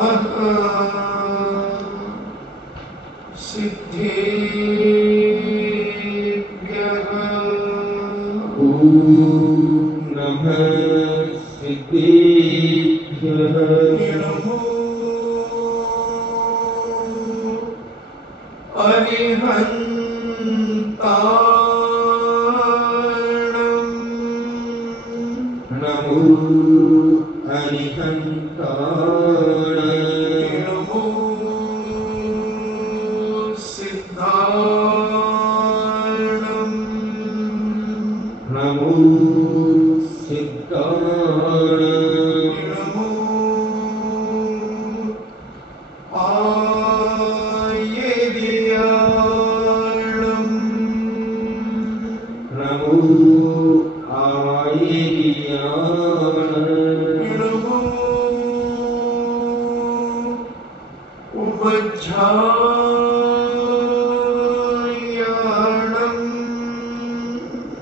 नमः सिद्धेभ्यः। ओम नमः सिद्धेभ्यः। नमो अरिहन्ताणं। नमो अरिहन्ताणं। नमो सिद्धाणं। नमो सिद्धाणं। नमो आयेर्याणं। नमो आयेर्याणं। नमो उवज्झायाणं।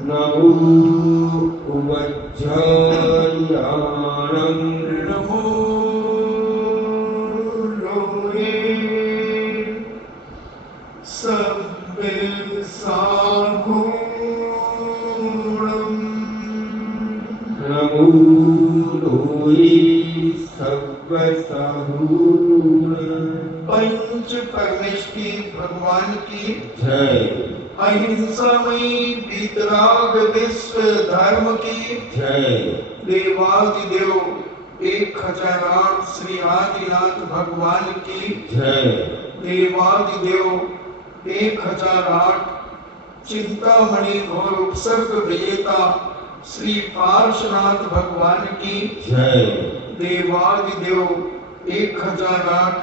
नमो उवज्झायाणं। नमो लोहे सव्यसागुणं। नमो लोये सव्यसागुणं। पंच परमेष्टि भगवान की जय। अहिंसामयी वीतराग विश्व धर्म की जय। देवादिदेव 1008 श्री आदिनाथ भगवान की जय। देवादिदेव 1008 चिंतामणि घोर उपसर्ग विजेता श्री पार्श्वनाथ भगवान की जय। देवादिदेव 1008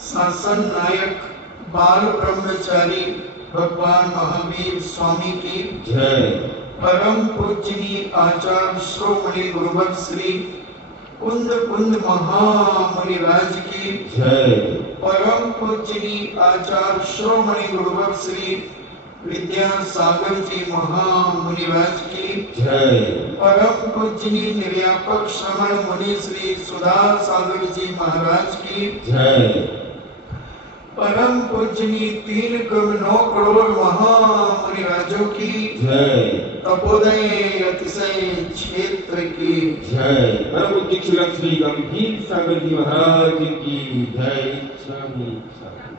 शासन नायक बाल ब्रह्मचारी भगवान महावीर स्वामी की जय। परम पूजनीय आचार्य श्रोमणि गुरुवर श्री कुंद कुंद महामुनिराज की जय। परम पूजनीय आचार्य श्रोमणि गुरुवर श्री विद्यासागर जी महामुनिराज की जय। परम पूजनीय निर्यापक श्रवण मुनि श्री सुधा सागर जी महाराज की जय। परम पूजनीय 3 करोड़ 9 करोड़ महामुनिराजों की जय। तपोदय अतिशय क्षेत्र की जय। परम पूज्य श्री गंभीर सागर जी महाराज की जय। स्वामी सागर।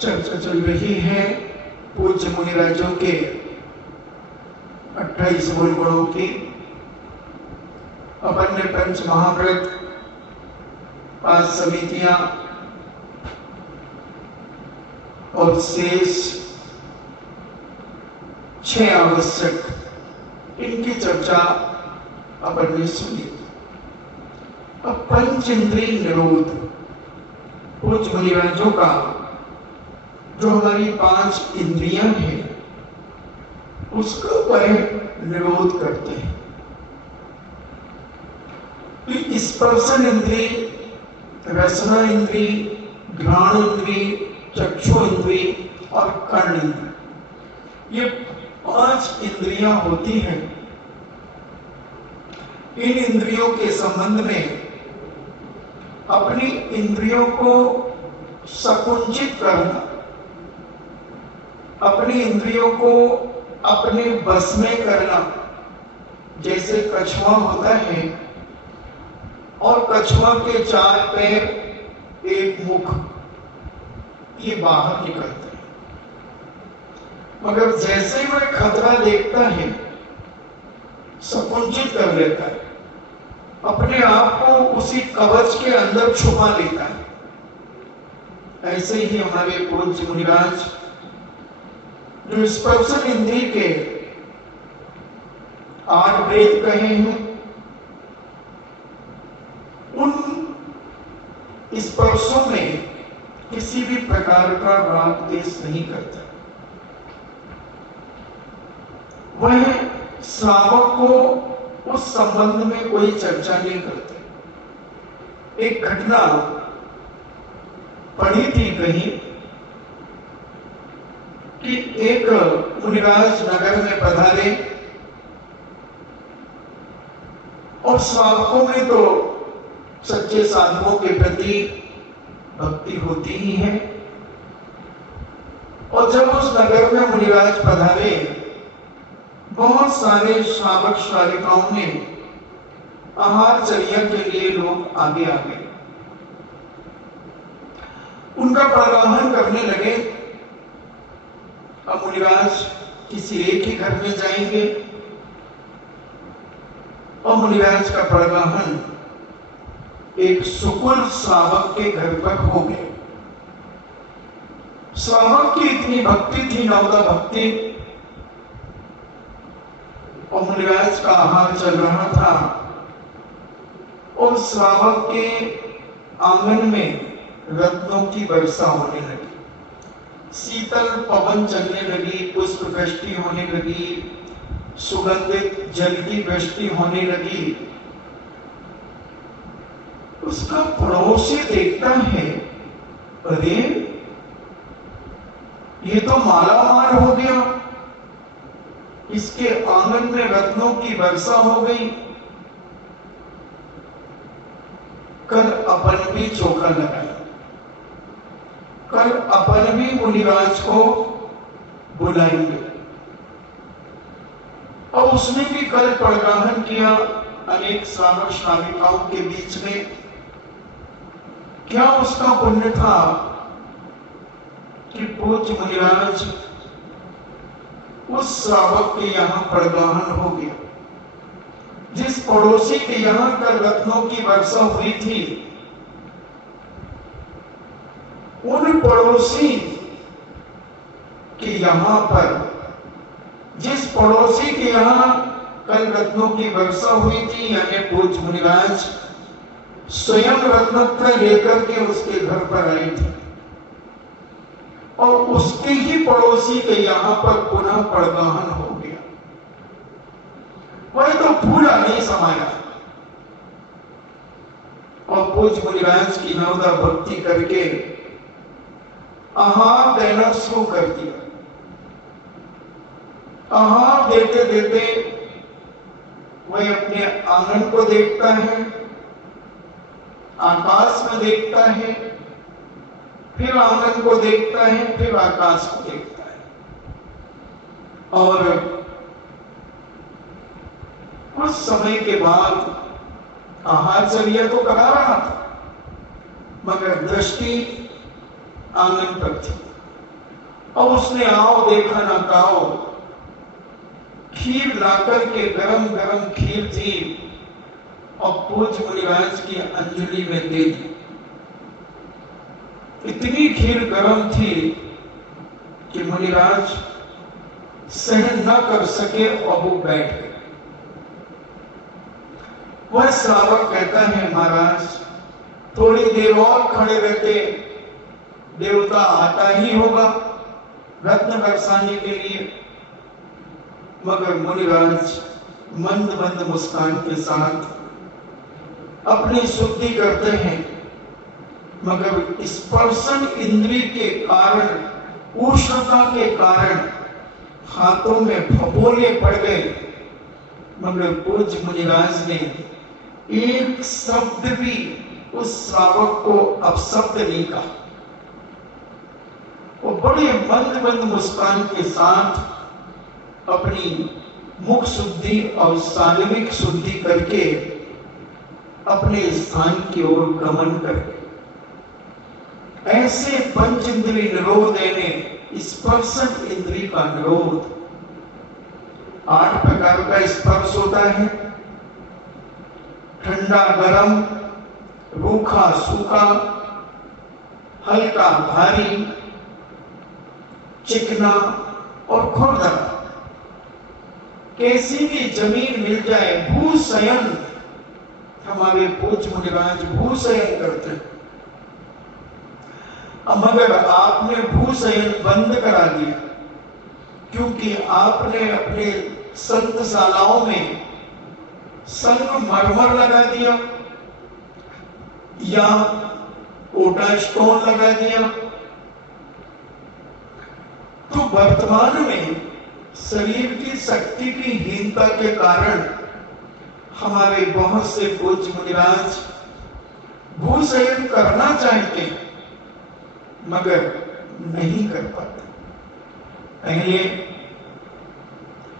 चर्चा चल रही है पूज्य मुनिराजों के 28 मूल गुणों की। अपन ने पंच महाव्रत 5 समितियां और शेष 6 आवश्यक इनकी चर्चा अपन ने सुनी। अब पंच इंद्रिय निरोध पूज्य मुनिराजों का जो हमारी 5 इंद्रियां हैं उसका वह निरोध करते हैं। स्पर्शन इंद्रिय, रसना इंद्रिय, घ्राण इंद्रिय, चक्षु इंद्रिय और कर्ण इंद्रिय, ये 5 इंद्रियां होती हैं। इन इंद्रियों के संबंध में अपनी इंद्रियों को संकुचित करना, अपनी इंद्रियों को अपने बस में करना, जैसे कछुआ होता है और कछुआ के 4 पैर 1 मुख, ये बाहर निकलते हैं, मगर जैसे वह खतरा देखता है संकुचित कर लेता है, अपने आप को उसी कवच के अंदर छुपा लेता है। ऐसे ही हमारे पूज्य मुनिराज जो स्पर्शन इंद्रिय के 8 वेद कहे हैं, उन स्पर्शों में किसी भी प्रकार का राग देश नहीं करता। वह श्रावक को उस संबंध में कोई चर्चा नहीं करते। एक घटना पढ़ी थी कहीं कि एक मुनिराज नगर में पधारे और श्रावकों में तो सच्चे साधुओं के प्रति भक्ति होती ही है। और जब उस नगर में मुनिराज पधारे, बहुत सारे श्रावक श्राविकाओं ने आहारचर्या के लिए लोग आगे आ गए, उनका परिवहन करने लगे। अब मुनिराज किसी एक ही घर में जाएंगे और मुनिराज का परिवहन एक सुकुल श्रावक के घर पर हो गया। श्रावक की इतनी भक्ति थी, नवदा भक्ति, और मुनिराज का आहार चल रहा था और श्रावक के आंगन में रत्नों की वर्षा होने लगी, शीतल पवन चलने लगी, पुष्प वृष्टि होने लगी, सुगंधित जल की वृष्टि होने लगी। उसका पड़ोसी देखता है, अरे ये तो मालामाल हो गया, इसके आंगन में रत्नों की वर्षा हो गई। कल अपन भी चौका लगाए, कल अपन भी मुनिराज को बुलाएंगे। और उसने भी कल परिवहन किया अनेक श्रावक श्राविकाओं के बीच में। क्या उसका पुण्य था कि पूज्य मुनिराज उस श्रावक के यहां परिवहन हो गया, जिस पड़ोसी के यहां कल रत्नों की वर्षा हुई थी, उन पड़ोसी के यहां पर, जिस पड़ोसी के यहां कल रत्नों की वर्षा हुई थी, यानी पूज्य मुनिराज स्वयं रत्नत्र लेकर के उसके घर पर आई थी, और उसके ही पड़ोसी के यहां पर पुनः परिवहन हो गया। वह तो भूला नहीं समाया, और पूज्य मुनिराज की नवदा भक्ति करके आहार देना शुरू कर दिया। आहार देते देते वह अपने आंगन को देखता है, आकाश में देखता है, फिर आंगन को देखता है, फिर आकाश को देखता है। और कुछ समय के बाद आहारचर्या तो करा रहा था, मगर दृष्टि आंगन पर थी। और उसने आओ देखा ना खाओ, खीर लाकर के गरम गरम खीर थी और पूज्य मुनिराज की अंजलि में दे दी। इतनी खीर गरम थी कि मुनिराज सहन न कर सके और वो बैठ गए। वह श्रावक कहता है, महाराज थोड़ी देर और खड़े रहते, देवता आता ही होगा रत्न बरसाने के लिए। मगर मुनिराज मंद मंद मुस्कान के साथ अपनी शुद्धि करते हैं, मगर स्पर्शन इंद्रिय के कारण, उष्णता के कारण हाथों में फफोले पड़ गए। मगर पूज्य मुनिराज ने एक शब्द भी उस श्रावक को अपशब्द नहीं कहा। वो बड़े मंद मंद मुस्कान के साथ अपनी मुख शुद्धि और शारीरिक शुद्धि करके अपने स्थान की ओर गमन करके, ऐसे पंच इंद्रिय निरोध यानी स्पर्शन इंद्रिय का निरोध। 8 प्रकार का स्पर्श होता है, ठंडा गरम, रूखा सूखा, हल्का भारी, चिकना और खुरदरा। कैसी भी जमीन मिल जाए, भूशयन, हमारे पूज्य मुनिराज भूशयन करते हैं। मगर आपने भूशयन बंद करा दिया, क्योंकि आपने अपने संतशालाओं में संगमरमर लगा दिया या ओटा स्टोन लगा दिया। तो वर्तमान में शरीर की शक्ति की हीनता के कारण हमारे बहुत से पूज्य मुनिराज भूशयन करना चाहते हैं मगर नहीं कर पाते। पहले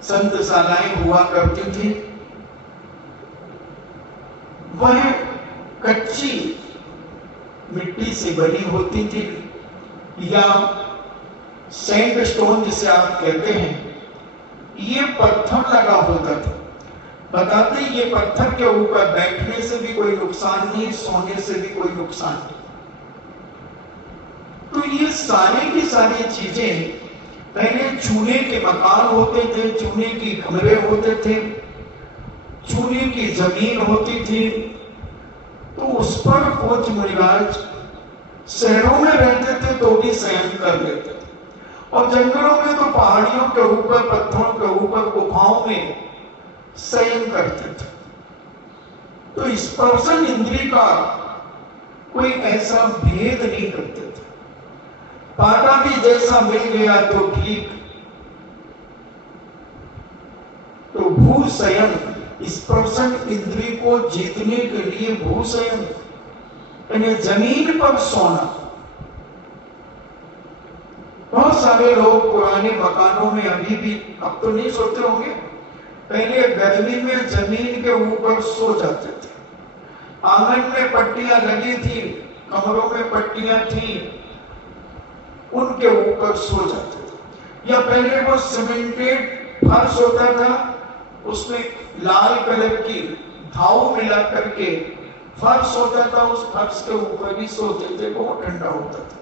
संतशालाएं हुआ करती थी, वह कच्ची मिट्टी से बनी होती थी या सैंडस्टोन जिसे आप कहते हैं, ये पत्थर लगा होता था। बताते ये पत्थर के ऊपर बैठने से भी कोई नुकसान नहीं, सोने से भी कोई नुकसान नहीं। तो ये सारी की सारी चीजें, पहले चूने के मकान होते थे, चूने की कमरे होते थे, चूने की जमीन होती थी, तो उस पर पूज्य मुनिराज शहरों में रहते थे तो भी शयन कर लेते थे, और जंगलों में तो पहाड़ियों के ऊपर, पत्थरों के ऊपर, गुफाओं में शयन करते थे। तो स्पर्शन इंद्रिय का कोई ऐसा भेद नहीं करते थे। पाटा भी जैसा मिल गया तो ठीक, तो भूशयन, स्पर्शन इंद्रिय को जीतने के लिए भूशयन यानी जमीन पर सोना। बहुत सारे लोग पुराने मकानों में अभी भी, अब तो नहीं सोते होंगे, पहले गर्मी में जमीन के ऊपर सो जाते थे। आंगन में पट्टियां लगी थी, कमरों में पट्टियां थी, उनके ऊपर सो जाते थे। या पहले वो सीमेंटेड फर्श होता था, उसमें लाल कलर की धाव मिला करके फर्श होता था, उस फर्श के ऊपर भी सोते थे, बहुत ठंडा होता था।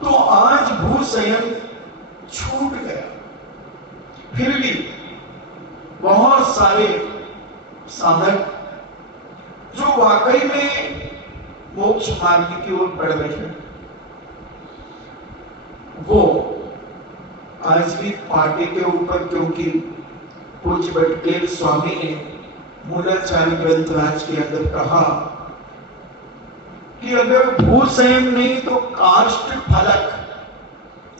तो आज भूशयन छूट गया, फिर भी बहुत सारे साधक जो वाकई में मोक्ष मार्ग की ओर बढ़ रहे हैं, वो आज भी पाटे के ऊपर, क्योंकि पूज्य बटकेल स्वामी ने मूलाचार्य ग्रंथराज के अंदर कहा कि अगर भूशयन नहीं तो काष्ठ फलक,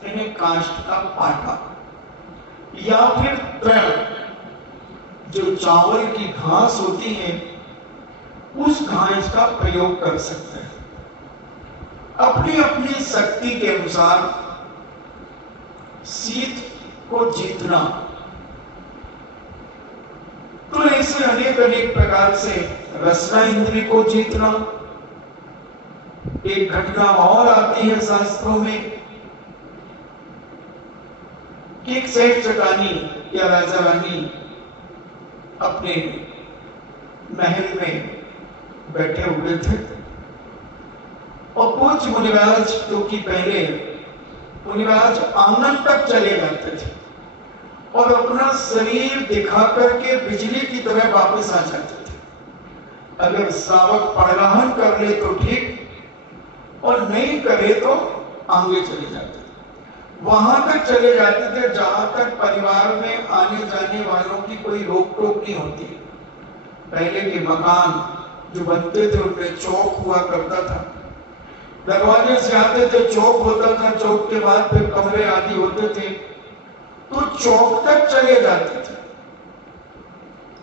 यानी काष्ठ का पाटा, या फिर तृण, जो चावल की घास होती है, उस घास का प्रयोग कर सकते हैं। अपनी अपनी शक्ति के अनुसार शीत को जीतना। तो ऐसे अनेक अनेक प्रकार से रसना इंद्रिय को जीतना। एक घटना और आती है शास्त्रों में कि एक सेठ चटानी या राजा रानी अपने महल में बैठे हुए थे, और पूज्य मुनिराज, क्योंकि पहले मुनिराज आंगन तक चले जाते थे और अपना शरीर दिखा करके बिजली की तरह वापस आ जाते थे। अगर श्रावक परिवहन कर ले तो ठीक, और नहीं करे तो आगे चले जाते थे। वहां तक चले जाते थे जहां तक परिवार में आने जाने वालों की कोई रोक टोक नहीं होती। पहले के मकान जो बनते थे उनमें चौक हुआ करता था, दरवाजे से आते थे चौक होता था, चौक के बाद फिर कमरे आदि होते थे, तो चौक तक चले जाते थे।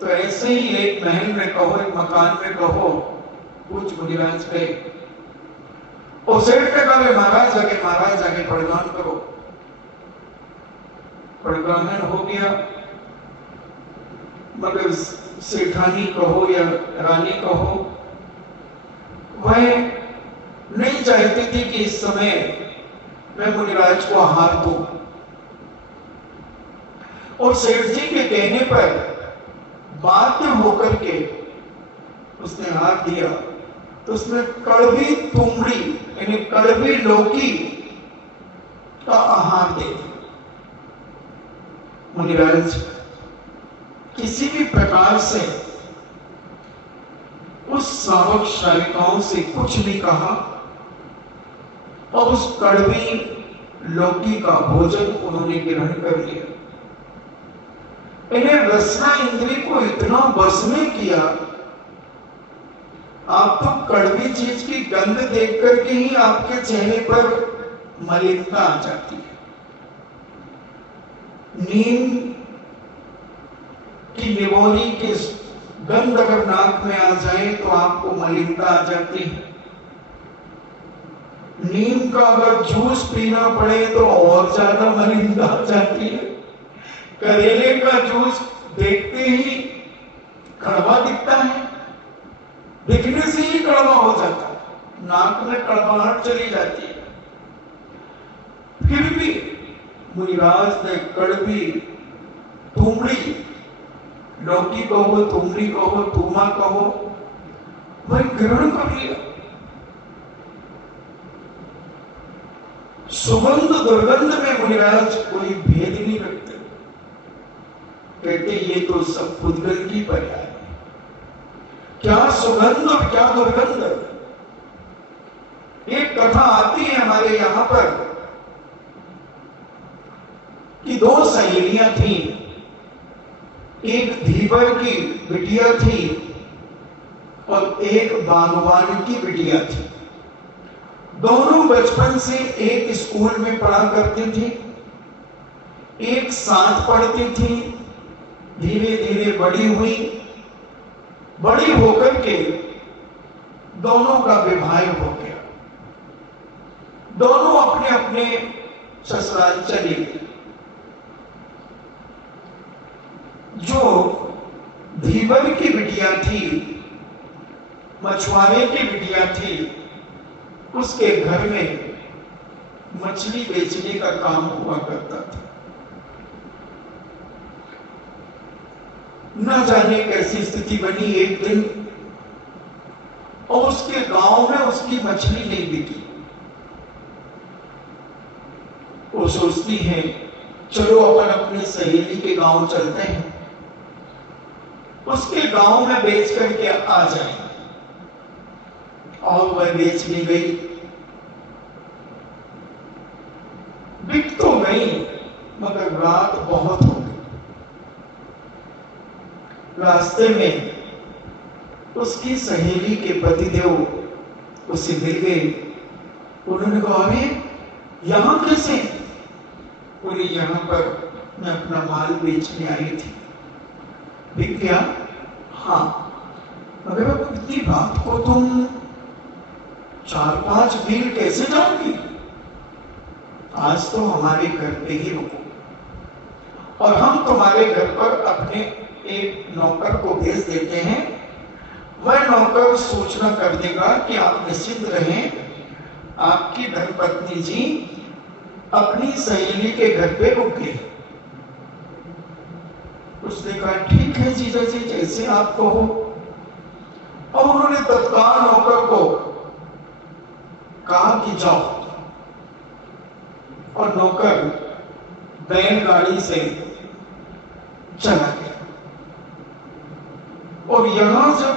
तो ऐसे ही एक महल में कहो, एक मकान में कहो, कुछ मुनिराज गए, और सेठ ने कहा महाराज आगे परिवहन करो। परिवहन हो गया, मगर सेठानी कहो या रानी कहो, वह नहीं चाहती थी कि इस समय मैं मुनिराज को आहार दूं। और सेठ जी के कहने पर बाध्य होकर के उसने हाथ दिया, तो उसने कड़वी तुमड़ी यानी कड़वी लौकी का आहार दे दिया। मुनिराज किसी भी प्रकार से उस श्रावक श्राविकाओं से कुछ नहीं कहा, और उस कड़वी लौकी का भोजन उन्होंने ग्रहण कर लिया। इन्हें रसना इंद्रिय को इतना बस में किया, आप तो कड़वी चीज की गंध देख करके ही आपके चेहरे पर मलिनता आ जाती है। नीम की निमोनी के गंध अगर नाक में आ जाए तो आपको मलिनता आ जाती है। नीम का अगर जूस पीना पड़े तो और ज्यादा मलिनता आ जाती है। करेले का जूस देखते ही कड़वा दिखता है, दिखने से ही कड़वा हो जाता है, नाक में कड़वाहट चली जाती है। फिर भी मुनिराज ने कड़वी तुमड़ी, लौकी कहो, तुमड़ी कहो, तुमा कहो, वह ग्रहण कर लिया। सुगंध दुर्गंध में मुनिराज कोई भेद नहीं रखते, कहते ये तो सब पुद्गल की पर्याय है। क्या सुगंध और क्या दुर्गंध। एक कथा आती है हमारे यहां पर कि दो सहेलियां थी, एक धीवर की बिटिया थी और एक बागवान की बिटिया थी। दोनों बचपन से एक स्कूल में पढ़ा करती थी, एक साथ पढ़ती थी। धीरे धीरे बड़ी हुई, बड़ी होकर के दोनों का विवाह हो गया। दोनों अपने अपने ससुराल चली गई। जो धीवर की बिटिया थी, मछुआरे की बिटिया थी, उसके घर में मछली बेचने का काम हुआ करता था। न जाने कैसी स्थिति बनी एक दिन, और उसके गांव में उसकी मछली नहीं बिकी। वो सोचती है चलो अपन अपनी सहेली के गांव चलते हैं, उसके गांव में बेच करके आ जाए। और वह बेचने गई, बिक तो गई मगर रात बहुत हो गई। रास्ते में उसकी सहेली के पतिदेव उसे मिल गए। उन्होंने कहा अरे यहां कैसे? बोले यहां पर मैं अपना माल बेचने आई थी। बिक गया? हाँ। मगर अब इतनी बात को तुम 4-5 मील कैसे जाओगी? आज तो हमारे घर पे ही रुको और हम तुम्हारे घर पर अपने एक नौकर को भेज देते हैं। वह नौकर सूचना कर देगा कि आप निश्चिंत रहें, आपकी धर्मपत्नी जी अपनी सहेली के घर पे रुक गई। उसने कहा ठीक है जीजा जी, जैसे आप कहो। और उन्होंने तत्काल नौकर को कहा कि जाओ, और नौकर बैलगाड़ी से चला गया। और यहां जब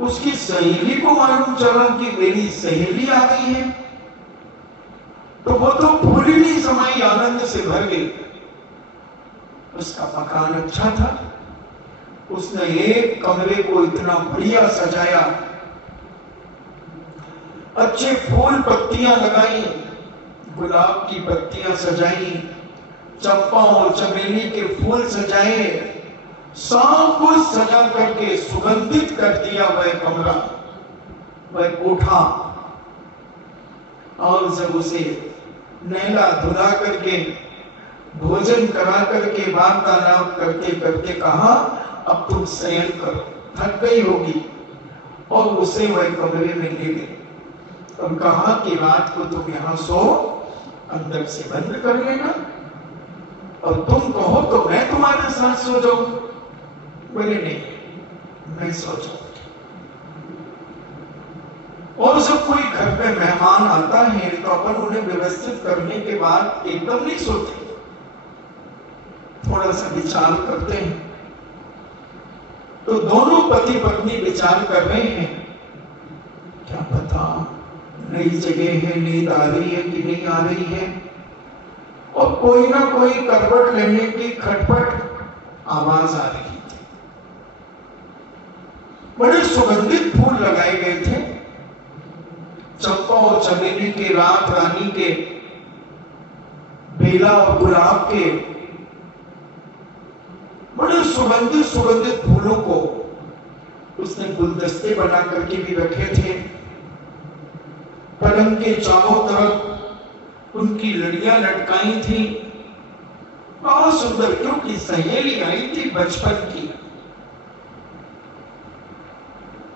उसकी सहेली को मालूम चला कि मेरी सहेली आ गई है, तो वो तो पूरी नहीं समाई, आनंद से भर गई। उसका मकान अच्छा था, उसने एक कमरे को इतना बढ़िया सजाया, अच्छे फूल पत्तियां लगाई, गुलाब की पत्तियां सजाई, चंपा और चमेली के फूल सजाए, सब कुछ सजा करके सुगंधित कर दिया वह कमरा, वह कोठा। और जब उसे नहला धुला करके भोजन करा करके वार्तालाप करते करते कहा अब तुम शयन करो, थक गई होगी, और उसे वह कमरे में ले गए और कहा कि रात को तुम यहां सो, अंदर से बंद कर लेना, और तुम कहो तो मैं तुम्हारे साथ सो जाऊं। बोले नहीं, मैं सो जाऊं। और जब कोई घर पे मेहमान आता है तो अपन उन्हें व्यवस्थित करने के बाद एकदम नहीं सोते, थोड़ा सा विचार करते हैं। तो दोनों पति पत्नी विचार कर रहे हैं, क्या पता नई जगह है, नींद आ रही है कि नहीं आ रही है, और कोई ना कोई करवट लेने की खटपट आवाज आ रही थी। बड़े सुगंधित फूल लगाए गए थे, चंपा और चमेली के, रात रानी के, बेला और गुलाब के, बड़े सुगंधित सुगंधित फूलों को उसने गुलदस्ते बना करके भी रखे थे। पलंग के चारों तरफ उनकी लड़ियां लटकाई थी, बहुत सुंदर, क्योंकि सहेली आई थी बचपन की।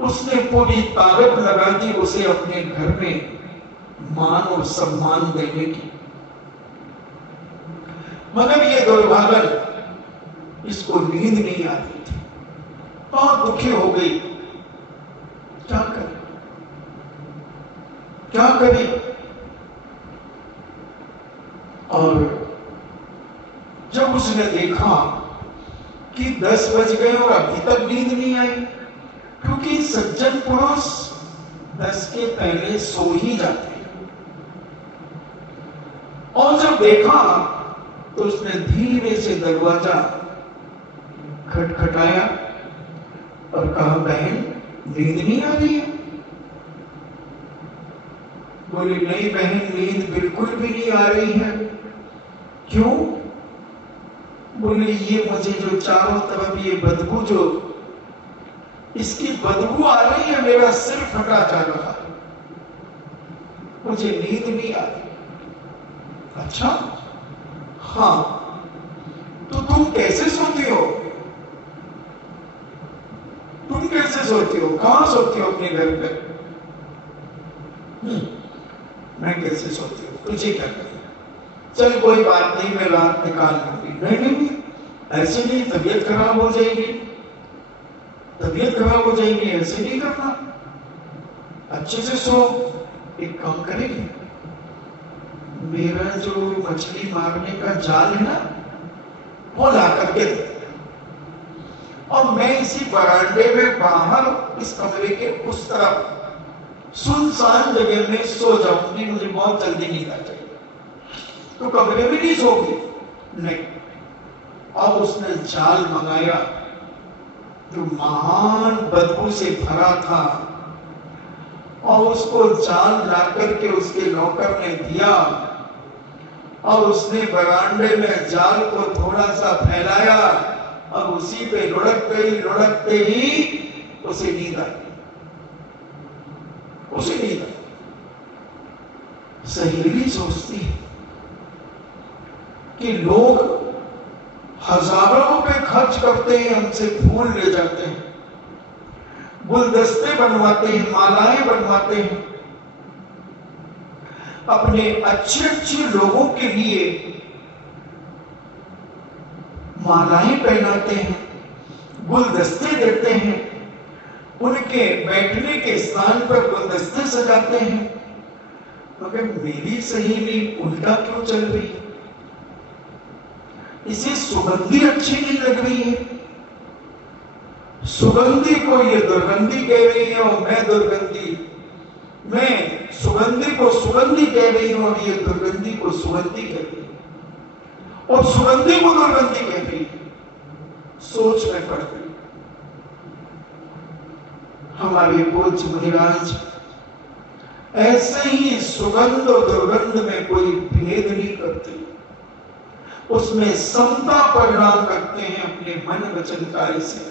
उसने पूरी ताकत लगा दी उसे अपने घर में मान और सम्मान देने की। मगर ये दुर्भागन, इसको नींद नहीं आती थी, बहुत दुखी हो गई। क्या करे, क्या करे? और जब उसने देखा कि 10 बज गए और अभी तक नींद नहीं आई, क्योंकि सज्जन पुरुष 10 के पहले सो ही जाते हैं, और जब देखा तो उसने धीरे से दरवाजा खटखटाया और कहा, बहन नींद नहीं आ रही है? बोली, नहीं बहन, नींद बिल्कुल भी नहीं आ रही है। क्यों? बोले, ये मुझे जो चारों तरफ ये बदबू, जो इसकी बदबू आ रही है, मेरा सिर फटा जा रहा है, मुझे नींद नहीं आ रही। अच्छा, हाँ, तो तुम कैसे सोती हो? तुम कैसे सोती हो? कहां सोती हो? अपने घर पे? मैं कैसे सोती हूँ? तुझे क्या करना? चल कोई बात नहीं, मैं रात निकाल लूंगी। नहीं, ऐसे नहीं, तबीयत खराब हो जाएगी, तबीयत खराब हो जाएगी, ऐसे नहीं करना, अच्छे से सो। एक काम करेगी, मेरा जो मछली मारने का जाल है ना, वो ला करके दे, और मैं इसी बरामदे में बाहर इस कमरे के उस तरफ सुनसान जगह में सो जाऊंगी, मुझे बहुत जल्दी नींद आ जाएगी। तो कमरे में नहीं सोगी? नहीं। और उसने जाल मंगाया जो महान बदबू से भरा था, और उसको जाल ला करके उसके नौकर ने दिया, और उसने बरामदे में जाल को थोड़ा सा फैलाया, और उसी पे लुढ़कते ही उसे नींद आई, उसे नींद आई। सहेली सोचती है कि लोग हजारों रुपए खर्च करते हैं, हमसे फूल ले जाते हैं, गुलदस्ते बनवाते हैं, मालाएं बनवाते हैं, अपने अच्छे लोगों के लिए मालाएं पहनाते हैं, गुलदस्ते देते हैं, उनके बैठने के स्थान पर गुलदस्ते सजाते हैं, मगर मेरी सहेली उल्टा क्यों चल रही है? इसे सुगंधी अच्छी नहीं लग रही है, सुगंधी को ये दुर्गंधी कह रही है, और मैं सुगंधी को सुगंधी कह रही हूं, और ये दुर्गंधी को सुगंधी कह रही है, और सुगंधी को दुर्गंधी कह रही है। सोच में पड़ गई। हमारे पूज्य मुनिराज ऐसे ही सुगंध और दुर्गंध में कोई भेद नहीं करते, उसमें समता परिणाम करते हैं अपने मन वचन कार्य से।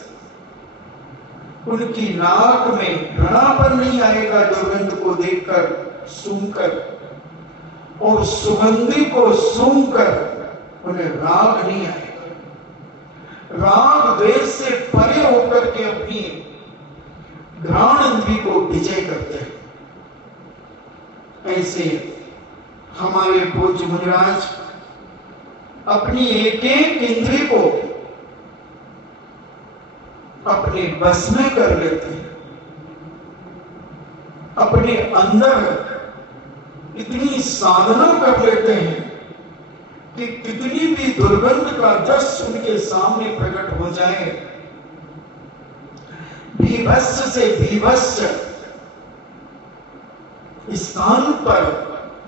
उनकी नाक में घृणापन नहीं आएगा दुर्गंध को देखकर, सूंघकर, और सुगंधी को सूंघकर उन्हें राग नहीं आएगा। राग द्वेष से परे होकर के अपनी घ्राण इंद्री को विजय करते हैं। ऐसे हमारे पूज्य मुनिराज अपनी एक एक इंद्री को अपने बस में कर लेते हैं, अपने अंदर इतनी साधना कर लेते हैं कि कितनी भी दुर्गंध का जस उनके सामने प्रकट हो जाए, भीभत्स से भीभत्स स्थान पर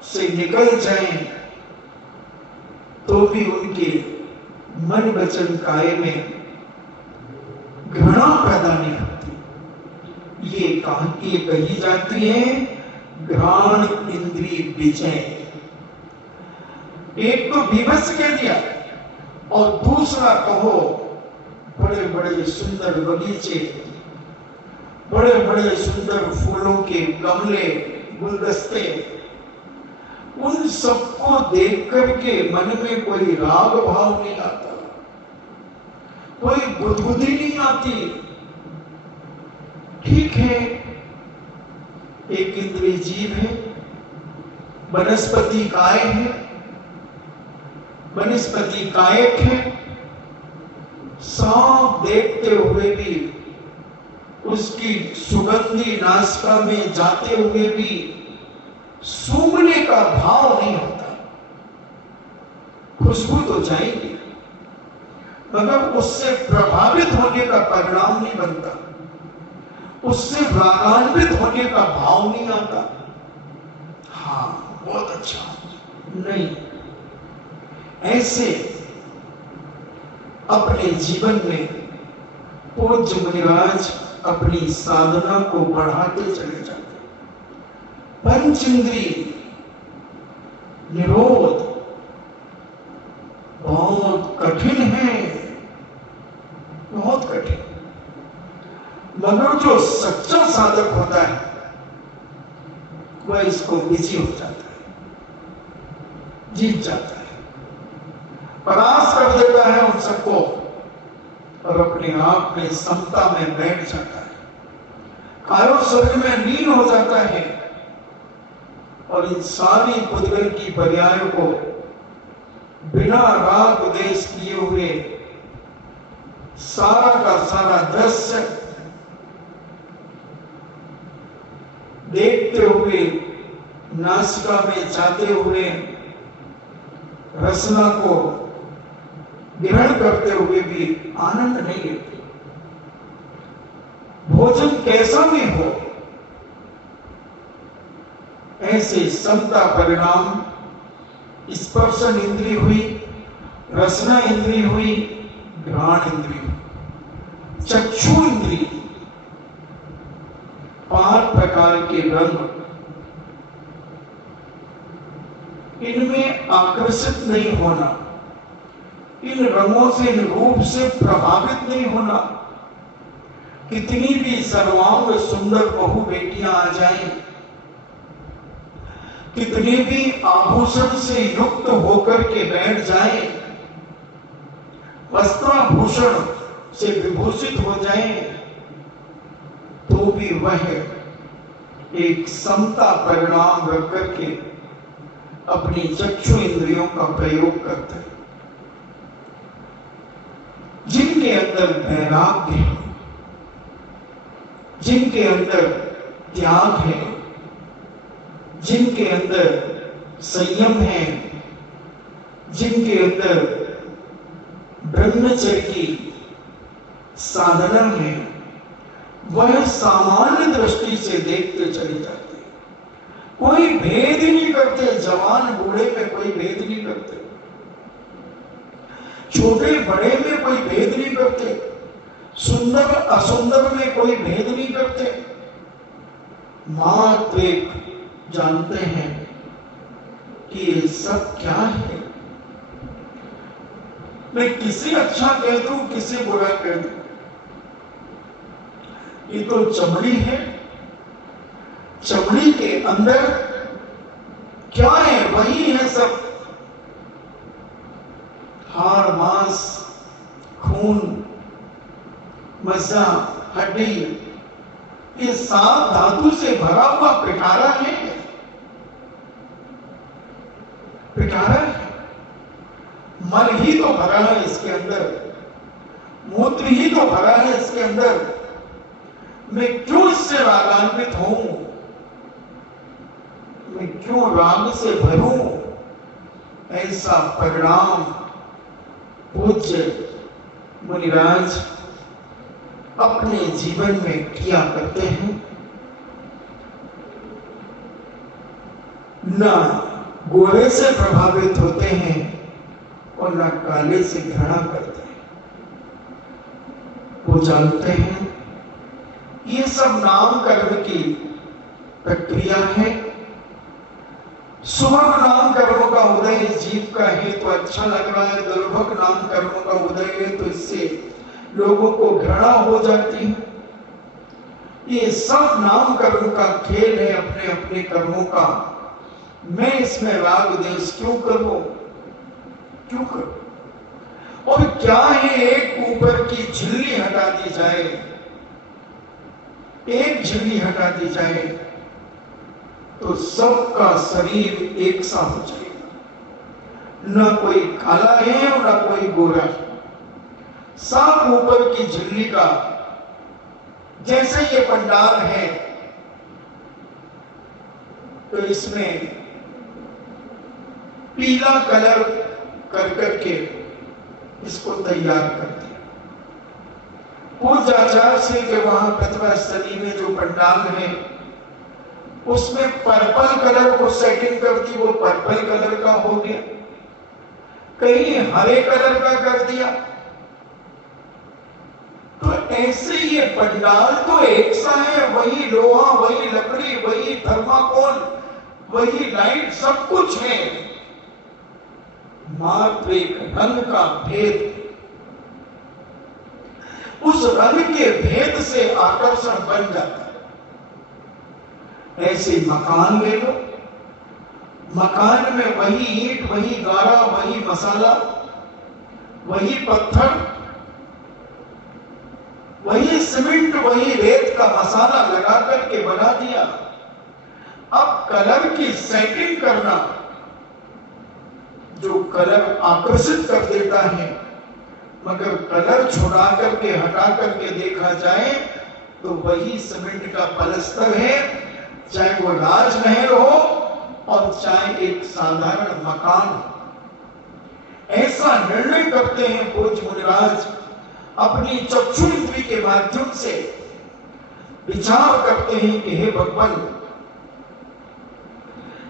से निकल जाए, तो भी उनके मन वचन काया में घृणा पैदा नहीं होती। ये कही जाती है घ्राण इंद्रिय विजय। एक तो विवश कह दिया, और दूसरा कहो बड़े बड़े सुंदर बगीचे, बड़े बड़े सुंदर फूलों के गमले, गुलदस्ते, उन सबको देख करके मन में कोई राग भाव नहीं आता, कोई बुदबुदी नहीं आती। ठीक है, एक इंद्रिय जीव है, वनस्पति काय है, वनस्पति कायक है, सब देखते हुए भी, उसकी सुगंधी नासिका में जाते हुए भी सूंघने का भाव नहीं होता। खुशबू तो जाएगी, मगर उससे प्रभावित होने का परिणाम नहीं बनता, उससे रागान्वित होने का भाव नहीं आता। हाँ, बहुत अच्छा, नहीं। ऐसे अपने जीवन में पूज्य मुनिराज अपनी साधना को बढ़ाते चले जाते। पंच इंद्रिय निरोध बहुत कठिन है, बहुत कठिन, मगर जो सच्चा साधक होता है वह इसको बिजी हो जाता है, जीत जाता है, परास्त कर देता है उन सबको और अपने आप में समता में बैठ जाता है, कायो शरीर में लीन हो जाता है और इन सारी पुद्गल की पर्यायों को बिना राग देश किए हुए सारा का सारा दृश्य देखते हुए, नासिका में जाते हुए, रसना को ग्रहण करते हुए भी आनंद नहीं लेते। भोजन कैसा भी हो, ऐसे समता परिणाम स्पर्शन इंद्रिय हुई, रसना इंद्रिय हुई, घ्राण इंद्रिय हुई, चक्षु इंद्रिय, 5 प्रकार के रंग, इनमें आकर्षित नहीं होना, इन रंगों से, इन रूप से प्रभावित नहीं होना। कितनी भी सर्वांग सुंदर बहु बेटियां आ जाएं, कितने भी आभूषण से युक्त होकर के बैठ जाएं, वस्त्राभूषण से विभूषित हो जाएं, तो भी वह एक समता परिणाम रख करके अपनी चक्षु इंद्रियों का प्रयोग करते हैं। जिनके अंदर वैराग्य है, जिनके अंदर त्याग है, जिनके अंदर संयम है, जिनके अंदर ब्रह्मचर्य की साधना है, वह सामान्य दृष्टि से देखते चले जाते हैं, कोई भेद नहीं करते, जवान बूढ़े में कोई भेद नहीं करते, छोटे बड़े में कोई भेद नहीं करते, सुंदर असुंदर में कोई भेद नहीं करते। मात्र एक जानते हैं कि ये सब क्या है। मैं किसे अच्छा कह दूं, किसे बुरा कह दूं, ये तो चमड़ी है, चमड़ी के अंदर क्या है, वही है सब, हाड़ मांस खून मज्जा हड्डी, ये 7 धातु से भरा हुआ पिटारा है, पिटारा है। मल ही तो भरा है इसके अंदर, मूत्र ही तो भरा है इसके अंदर, मैं क्यों इससे रागान्वित हूं, मैं क्यों राग से भरूं। ऐसा परिणाम पूज्य मुनिराज अपने जीवन में किया करते हैं। न गोरे से प्रभावित होते हैं और न काले से घृणा करते हैं। वो जानते हैं ये सब नाम कर्म की प्रक्रिया है। सुभग नाम कर्मों का उदय इस जीव का है तो अच्छा लग रहा है, दुर्भग नाम कर्मों का उदय है तो इससे लोगों को घृणा हो जाती है। ये सब नामकरण का खेल है अपने अपने कर्मों का। मैं इसमें राग देश क्यों करूं, क्यों करूं? और क्या है, एक ऊपर की झिल्ली हटा दी जाए, एक झिल्ली हटा दी जाए तो सबका शरीर एक सा हो जाएगा। न कोई काला है और न कोई गोरा है, सब ऊपर की झिल्ली का। जैसे ये पंडाल है तो इसमें पीला कलर कर करके इसको तैयार कर दिया। पूर्वाचार्य से के वहां प्रतिभा स्थली में जो पंडाल है उसमें पर्पल कलर को सेटिंग कर दी, वो पर्पल कलर का हो गया। कहीं हरे कलर का कर दिया। तो ऐसे ये पंडाल तो एक सा है, वही लोहा, वही लकड़ी, वही थर्माकोल, वही लाइट, सब कुछ है, मात्र एक रंग का भेद। उस रंग के भेद से आकर्षण बन जाता है। ऐसे मकान ले लो, मकान में वही ईंट, वही गारा, वही मसाला, वही पत्थर, वही सीमेंट, वही रेत का मसाला लगा करके बना दिया। अब कलर की सेटिंग करना, जो कलर आकर्षित कर देता है, मगर कलर छुड़ा करके हटा करके देखा जाए तो वही सीमेंट का पलस्तर है, चाहे वो राजमहल हो और चाहे एक साधारण मकान हो। ऐसा निर्णय करते हैं पूज्य मुनिराज, अपनी चक्षु इंद्री के माध्यम से विचार करते हैं कि हे भगवान,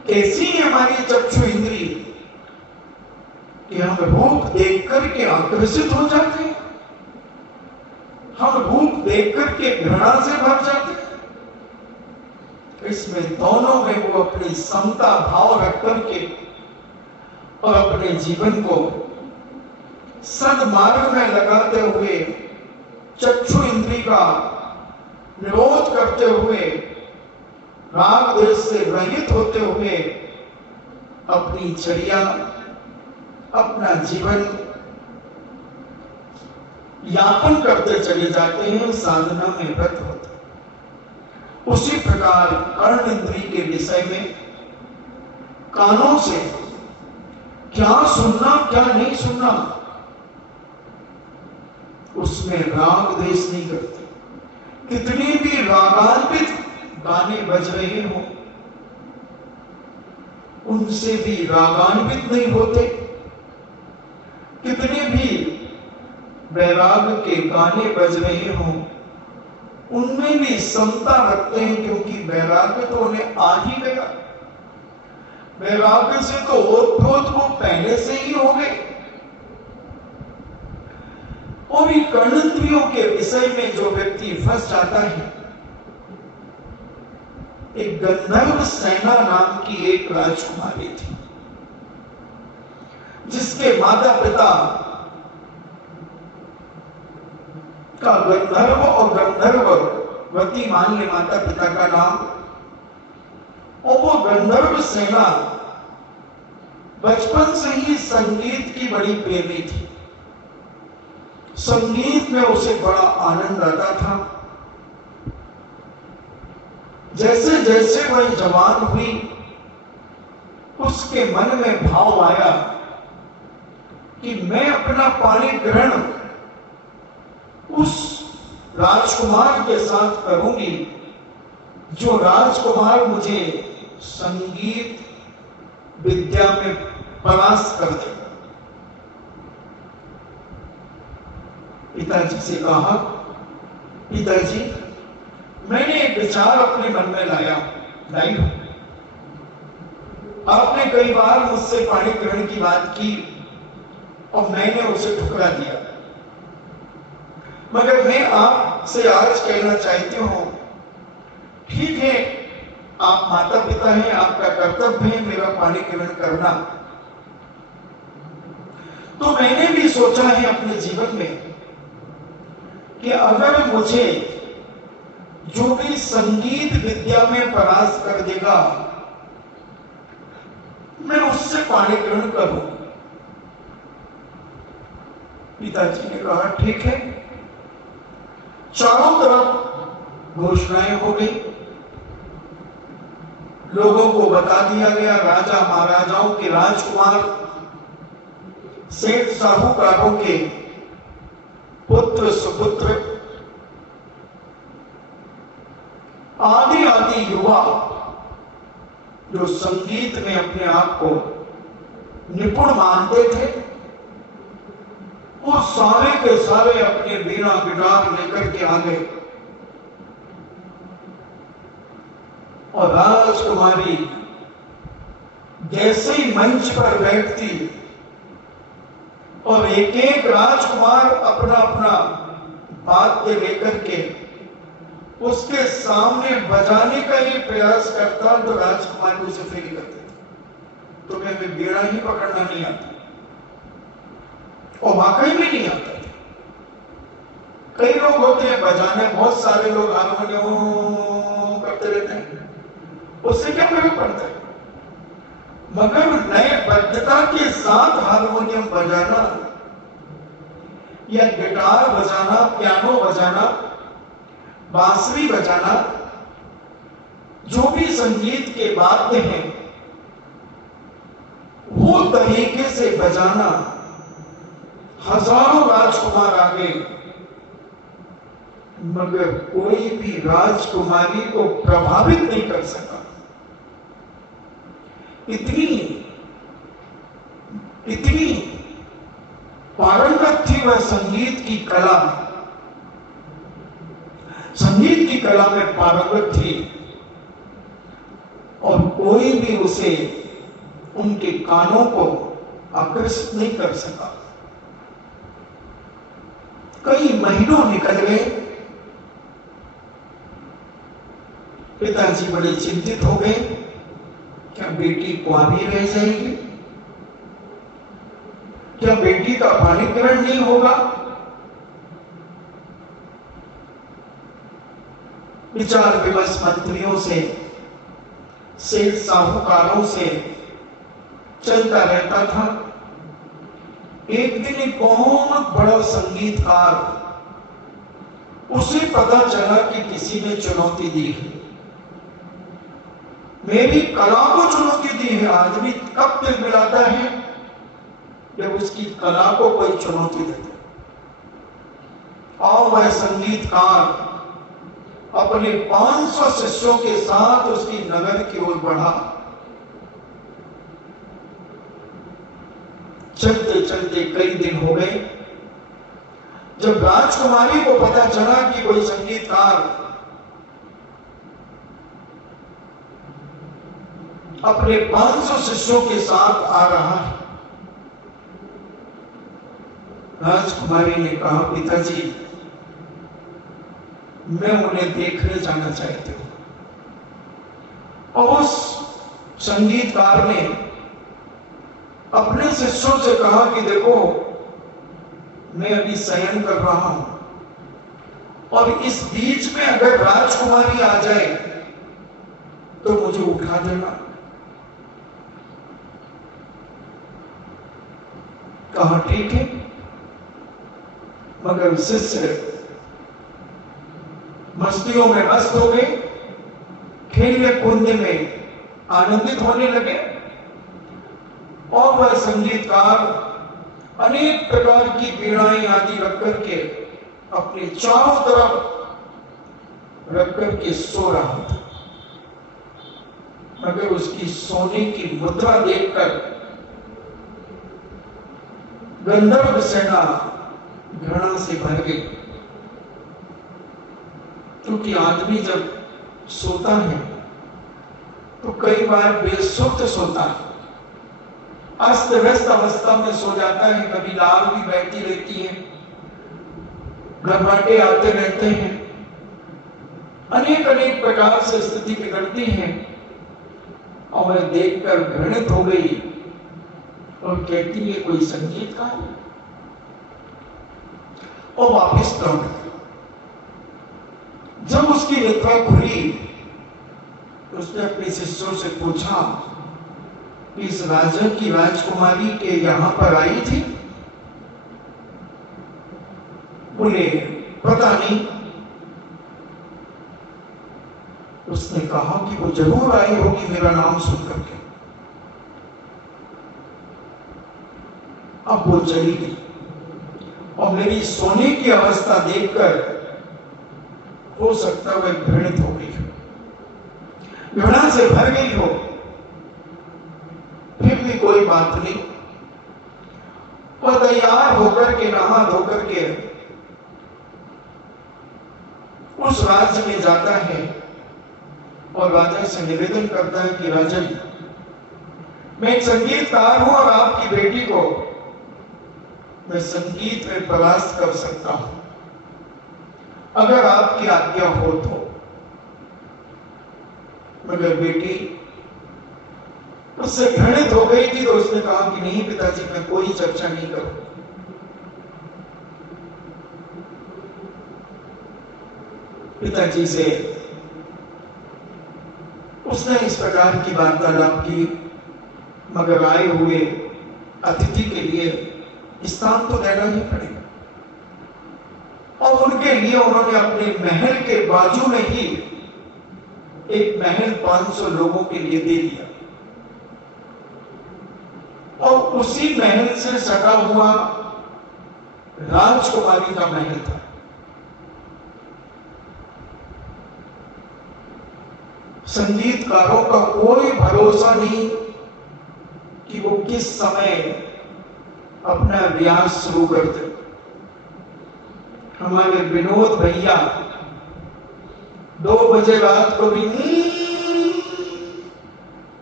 कैसी हमारी चक्षु इंद्री कि हम रूप देख करके आकर्षित हो जाते हैं, हम रूप देख करके घृणा से भर जाते हैं। इसमें दोनों में वो अपनी समता भाव रख करके और अपने जीवन को सदमार्ग में लगाते हुए, चक्षु इंद्री का निरोध करते हुए, राग देश से रहित होते हुए अपनी चर्या, अपना जीवन यापन करते चले जाते हैं, साधना में व्रत होते। उसी प्रकार कर्ण इंद्री के विषय में कानों से क्या सुनना क्या नहीं सुनना, उसमें राग देश नहीं करते। कितनी भी रागान्वित गाने बज रहे हो, उनसे भी रागान्वित नहीं होते। कितने भी वैराग के गाने बज रहे हो, उनमें भी समता रखते हैं, क्योंकि वैराग्य तो उन्हें आ ही गया। वैराग्य से तो ओतप्रोत वो पहले से ही हो गए। और ये कर्णेंद्रियों के विषय में जो व्यक्ति फंस जाता है, एक गंधर्व सेना नाम की एक राजकुमारी थी, जिसके माता पिता का गंधर्व और गंधर्ववती मान ले माता पिता का नाम। और वो गंधर्व सेना बचपन से ही संगीत की बड़ी प्रेमी थी। संगीत में उसे बड़ा आनंद आता था। जैसे जैसे वह जवान हुई, उसके मन में भाव आया कि मैं अपना पाणी ग्रहण उस राजकुमार के साथ करूंगी जो राजकुमार मुझे संगीत विद्या में परास्त कर दे। पिताजी से कहा, पिताजी मैंने एक विचार अपने मन में लाई हूं। आपने कई बार मुझसे पाणी ग्रहण की बात की और मैंने उसे ठुकरा दिया, मगर मैं आपसे आज कहना चाहती हूं, ठीक है आप माता पिता हैं, आपका कर्तव्य है मेरा पाणी ग्रहण करना। तो मैंने भी सोचा है अपने जीवन में कि अगर मुझे जो भी संगीत विद्या में परास कर देगा मैं उससे पाणी ग्रहण करूं। पिताजी ने कहा ठीक है। चारों तरफ घोषणाएं हो गई, लोगों को बता दिया गया, राजा महाराजाओं के राजकुमार, सेठ साहूकारों के पुत्र सुपुत्र, आदि आदि युवा जो संगीत में अपने आप को निपुण मानते थे, वो सारे के सारे अपने वीणा गिटार लेकर के आ गए और राजकुमारी जैसे ही मंच पर बैठती और एक एक राजकुमार अपना अपना वाद्य लेकर के उसके सामने बजाने का ही प्रयास करता तो राजकुमारी उसे फेल कर देती। तुम्हें भी बीड़ा ही पकड़ना नहीं आता, और वाकई में नहीं आता। कई लोग होते हैं बजाने, बहुत सारे लोग हारमोनियम करते रहते हैं, उससे क्या फर्क पड़ता है? मगर लयबद्धता के साथ हारमोनियम बजाना या गिटार बजाना, पियानो बजाना, बांसुरी बजाना, जो भी संगीत के वाद्य हैं, वो तरीके से बजाना, हजारों राजकुमार आ गए मगर कोई भी राजकुमारी को प्रभावित नहीं कर सका। इतनी पारंगत थी वह संगीत की कला, संगीत की कला में पारंगत थी और कोई भी उसे, उनके कानों को आकर्षित नहीं कर सका। कई महीनों निकल गए, पिताजी बड़े चिंतित हो गए, क्या बेटी कुंवारी रह जाएगी? क्या बेटी का पाणिग्रहण नहीं होगा? विचार विमर्श मंत्रियों से, सेठ साहूकारों से चलता रहता था। एक दिन एक बहुत बड़ा संगीतकार, उसे पता चला कि किसी ने चुनौती दी है, मेरी कला को चुनौती दी है। आदमी कब दिल मिलाता है जब उसकी कला को कोई चुनौती देता है। और वह संगीतकार अपने 500 शिष्यों के साथ उसकी नगर की ओर बढ़ा। चलते चलते कई दिन हो गए। जब राजकुमारी को पता चला कि कोई संगीतकार अपने 500 शिष्यों के साथ आ रहा है, राजकुमारी ने कहा, पिताजी मैं उन्हें देखने जाना चाहती हूं। और उस संगीतकार ने अपने शिष्यों से कहा कि देखो मैं अभी शयन कर रहा हूं और इस बीच में अगर राजकुमारी आ जाए तो मुझे उठा देना। कहा ठीक है। मगर शिष्य मस्तियों में मस्त हो गए, खेलने कूदने में आनंदित होने लगे और वह संगीतकार अनेक प्रकार की वीणाएं आदि रख करके अपने चारों तरफ रख करके सो रहा था। मगर उसकी सोने की मुद्रा देखकर गंधर्व सेना घृणा से भर गई, क्योंकि आदमी जब सोता है तो कई बार बेसुध सोता है, अस्त व्यस्त अवस्था में सो जाता है। कभी लाल भी बैठी रहती है, घबराहटे आते रहते हैं, अनेक अनेक प्रकार से स्थिति बिगड़ती है। और वह देखकर घृणित हो गई और कहती है कोई संगीतकार, और वापिस लौट। जब उस उसकी निद्रा खुली तो उसने अपने शिष्यों से पूछा कि इस राजा की राजकुमारी के यहां पर आई थी? बोले पता नहीं। उसने कहा कि वो जरूर आई होगी मेरा नाम सुन करके। अब वो चली गई और मेरी सोने की अवस्था देखकर हो सकता है वह घृणित हो गई, घृणा से भर गई हो। फिर भी कोई बात नहीं, वो तैयार होकर के नहा धोकर के उस राज्य में जाता है और राजा से निवेदन करता है कि राजन, मैं एक संगीतकार हूं और आपकी बेटी को मैं संगीत में परास्त कर सकता हूं, अगर आपकी आज्ञा हो तो। मगर बेटी उससे घृणित हो गई थी तो उसने कहा कि नहीं पिताजी, मैं कोई चर्चा नहीं करूं। पिताजी से उसने इस प्रकार की वार्तालाप की, मगर आए हुए अतिथि के लिए स्थान तो देना ही पड़ेगा। और उनके लिए उन्होंने अपने महल के बाजू में ही एक महल 500 लोगों के लिए दे दिया और उसी महल से सटा हुआ राजकुमारी का महल था। संगीतकारों का कोई भरोसा नहीं कि वो किस समय अपना अभ्यास शुरू करते। हमारे विनोद भैया 2 बजे रात को भी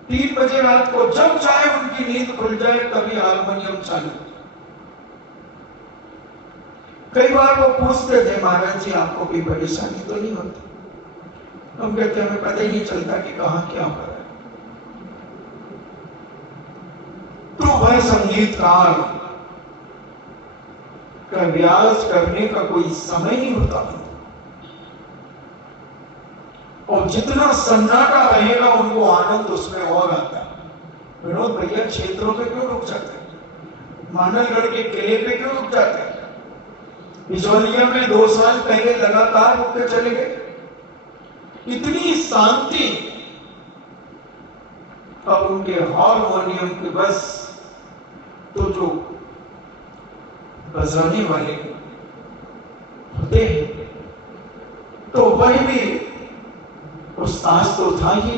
3 बजे रात को जब चाहे उनकी नींद खुल जाए तभी हारमोनियम चालू। कई बार वो पूछते थे, महाराज जी आपको कोई परेशानी तो नहीं होती? हम कहते हमें पता ही नहीं चलता कि कहां क्या हो रहा है। तो वह संगीतकार का अभ्यास करने का कोई समय नहीं होता और जितना सन्नाटा रहेगा उनको आनंद उसमें और आता है। विनोद भैया क्षेत्रों पे क्यों रुक जाते हैं? मानवगढ़ के किले पे क्यों रुक जाते हैं? बिजौलिया में 2 साल पहले लगातार रुक के चले गए। इतनी शांति। अब उनके हारमोनियम के बस तो जो बजाने वाले होते हैं तो वह भी उस्ताद तो था ही।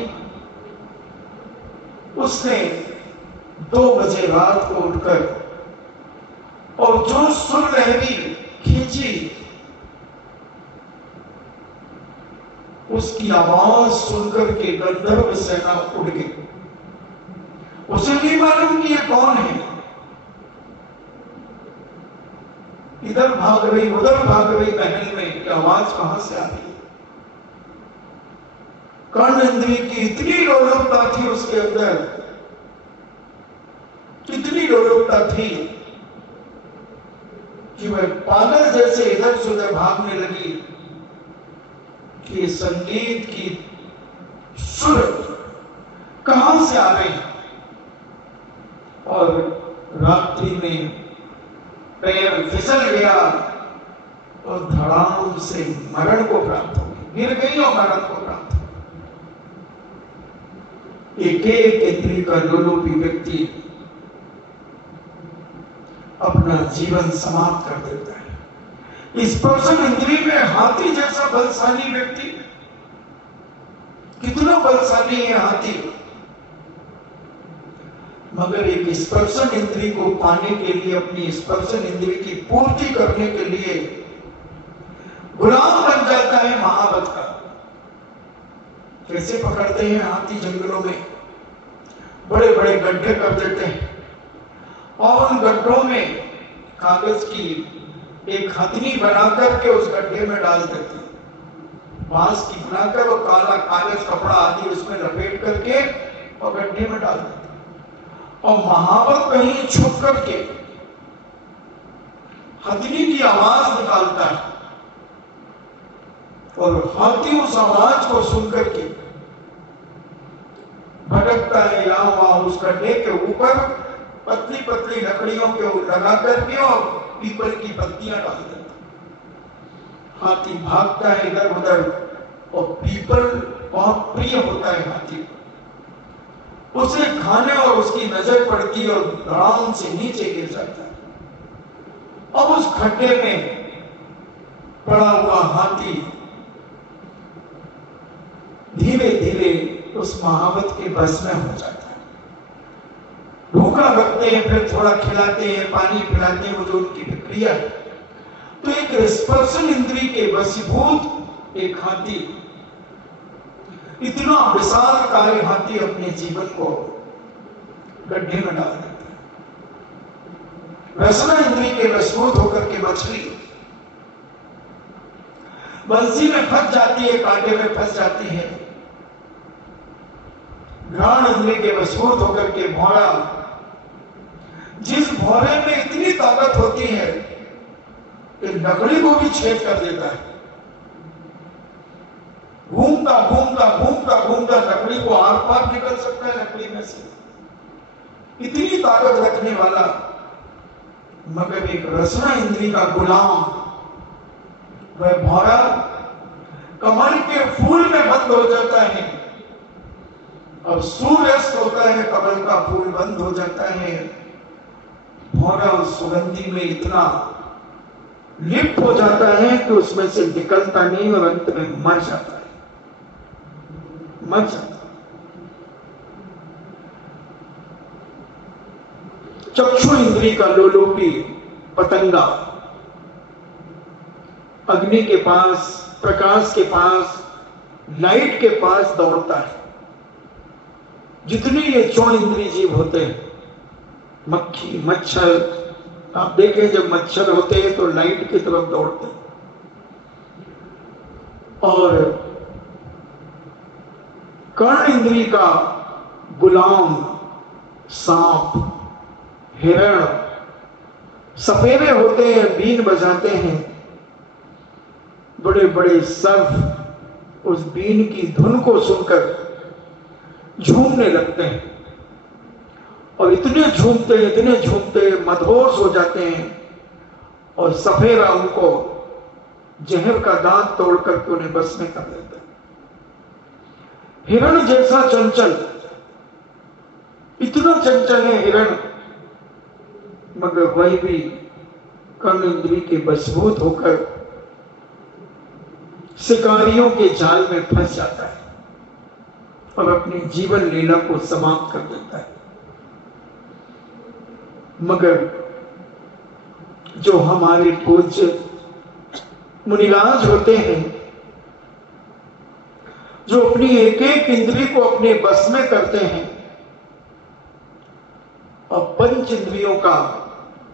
उसने 2 बजे रात को उठकर और जो सुर लहरी खींची उसकी आवाज सुनकर के गंधर्व सेना उड़ गई। उसे नहीं मालूम कि ये कौन है। इधर भाग रही उधर भाग रही महल में कि आवाज कहां से आ रही। कर्ण इंद्रिय की इतनी लोलुपता थी उसके अंदर, इतनी लोलुपता थी कि वह पागल जैसे इधर से उधर भागने लगी कि संगीत की सुर कहां से आ रही। और रात्रि में पैर फिसल गया और धड़ाम से मरण को प्राप्त हो गई, गिर गई और मरण को प्राप्त हो गई। एक इंद्रिय का लोलुपी व्यक्ति अपना जीवन समाप्त कर देता है। स्पर्शन इंद्रिय में हाथी जैसा बलशाली व्यक्ति, कितना बलशाली है हाथी, मगर एक स्पर्शन इंद्रिय को पाने के लिए, अपनी स्पर्शन इंद्रिय की पूर्ति करने के लिए गुलाम बन जाता है महाबत का। कैसे पकड़ते हैं हाथी? जंगलों में बड़े बड़े गड्ढे कर देते हैं और उन गड्ढों में कागज की एक हथनी बनाकर के उस गड्ढे में डाल देते हैं। बांस की बनाकर और काला कागज कपड़ा आदि उसमें लपेट करके और गड्ढे में डाल देते हैं। और महावत कहीं छुप करके हथनी की आवाज निकालता है और हाथी उस आवाज को सुनकर के भटकता है यहाँ वहां उस गड्ढे के ऊपर पतली पतली लकड़ियों के लगा करके और पीपल की पत्तियां डाल देता। हाथी भागता है इधर उधर और पीपल बहुत प्रिय होता है हाथी को। उसे खाने और उसकी नजर पड़ती है और धड़ाम से नीचे गिर जाता है। अब उस खड्डे में पड़ा हुआ हाथी धीरे धीरे उस महावत के बस में हो जाता है। भूखा रखते हैं, फिर थोड़ा खिलाते हैं, पानी पिलाते हैं, वो जो उनकी प्रक्रिया है। तो एक स्पर्शन इंद्री के वशीभूत एक हाथी, इतना विशालकाय हाथी अपने जीवन को गड्ढे में डाल देता है। रसना इंद्री के वशीभूत होकर के मछली बंसी में फंस जाती है, कांटे में फंस जाती है। घ्राण इंद्री के वशीभूत होकर के भौरा, जिस भौरे में इतनी ताकत होती है कि लकड़ी को भी छेद कर देता है। घूमता घूमता घूमता घूमता लकड़ी को आर पार निकल सकता है लकड़ी में से, इतनी ताकत रखने वाला। मगर एक रसना इंद्री का गुलाम, वह भौरा कमल के फूल में बंद हो जाता है और सूर्यास्त होता है, कमल का फूल बंद हो जाता है। भौरा उस सुगंधी में इतना लिप्त हो जाता है कि उसमें से निकलता नहीं और अंत में मर जाता है, मर जाता है। चक्षु इंद्री का लोलोपी पतंगा अग्नि के पास, प्रकाश के पास, लाइट के पास दौड़ता है। जितने ये चौड़ इंद्रिय जीव होते हैं, मक्खी, मच्छर, आप देखें जब मच्छर होते हैं तो लाइट की तरफ दौड़ते हैं। और कर्ण इंद्री का गुलाम सांप, हिरण, सपेरे होते हैं, बीन बजाते हैं। बड़े बड़े सर्प उस बीन की धुन को सुनकर झूमने लगते हैं और इतने झूमते मदहोश हो जाते हैं और सफेरा उनको जहर का दांत तोड़ करके उन्हें बस में कर देता है। हिरण जैसा चंचल, इतना चंचल है हिरण, मगर वही भी कर्ण इंद्री के वशीभूत होकर शिकारियों के जाल में फंस जाता है और अपनी जीवन लीला को समाप्त कर देता है। मगर जो हमारे पूज्य मुनिराज होते हैं, जो अपनी एक एक इंद्रिय को अपने बस में करते हैं और पंच इंद्रियों का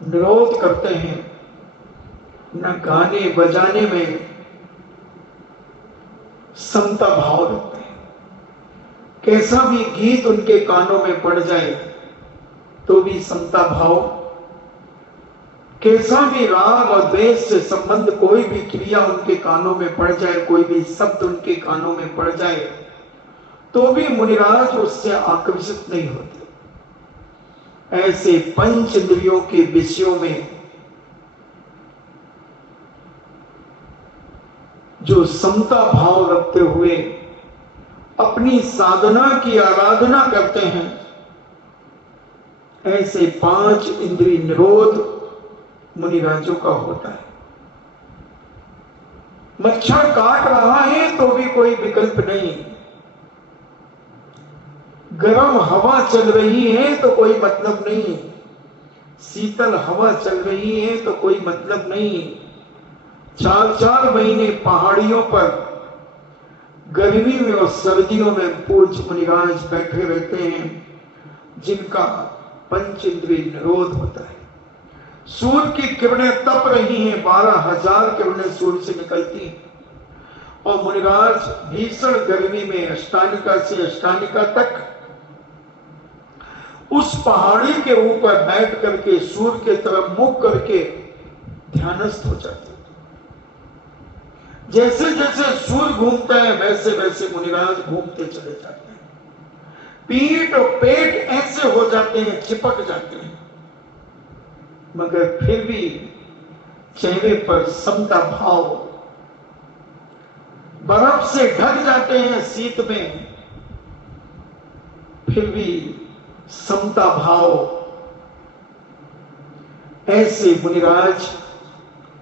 निरोध करते हैं, न गाने बजाने में समता भाव रखते हैं। कैसा भी गीत उनके कानों में पड़ जाए तो भी समता भाव, कैसा भी राग और द्वेष से संबंध, कोई भी क्रिया उनके कानों में पड़ जाए, कोई भी शब्द उनके कानों में पड़ जाए तो भी मुनिराज उससे आकर्षित नहीं होते। ऐसे पंच इंद्रियों के विषयों में जो समता भाव रखते हुए अपनी साधना की आराधना करते हैं, ऐसे पांच इंद्रिय निरोध मुनिराजों का होता है। मच्छर काट रहा है तो भी कोई विकल्प नहीं, गर्म हवा चल रही है तो कोई मतलब नहीं, शीतल हवा चल रही है तो कोई मतलब नहीं। 4-4 महीने पहाड़ियों पर गर्मी में और सर्दियों में पूज्य मुनिराज बैठे रहते हैं, जिनका पंच इंद्रिय निरोध होता है। सूर्य की किरणें तप रही हैं, 12,000 किरणें सूर्य से निकलती हैं और मुनिराज भीषण गर्मी में अष्टानिका से अष्टानिका तक उस पहाड़ी के ऊपर बैठ करके सूर्य के तरफ मुख करके ध्यानस्थ हो जाते। जैसे जैसे सूर्य घूमता है वैसे वैसे मुनिराज घूमते चले जाते हैं। पीठ और पेट ऐसे हो जाते हैं, चिपक जाते हैं, मगर फिर भी चेहरे पर समता भाव। बर्फ से ढक जाते हैं शीत में, फिर भी समता भाव। ऐसे मुनिराज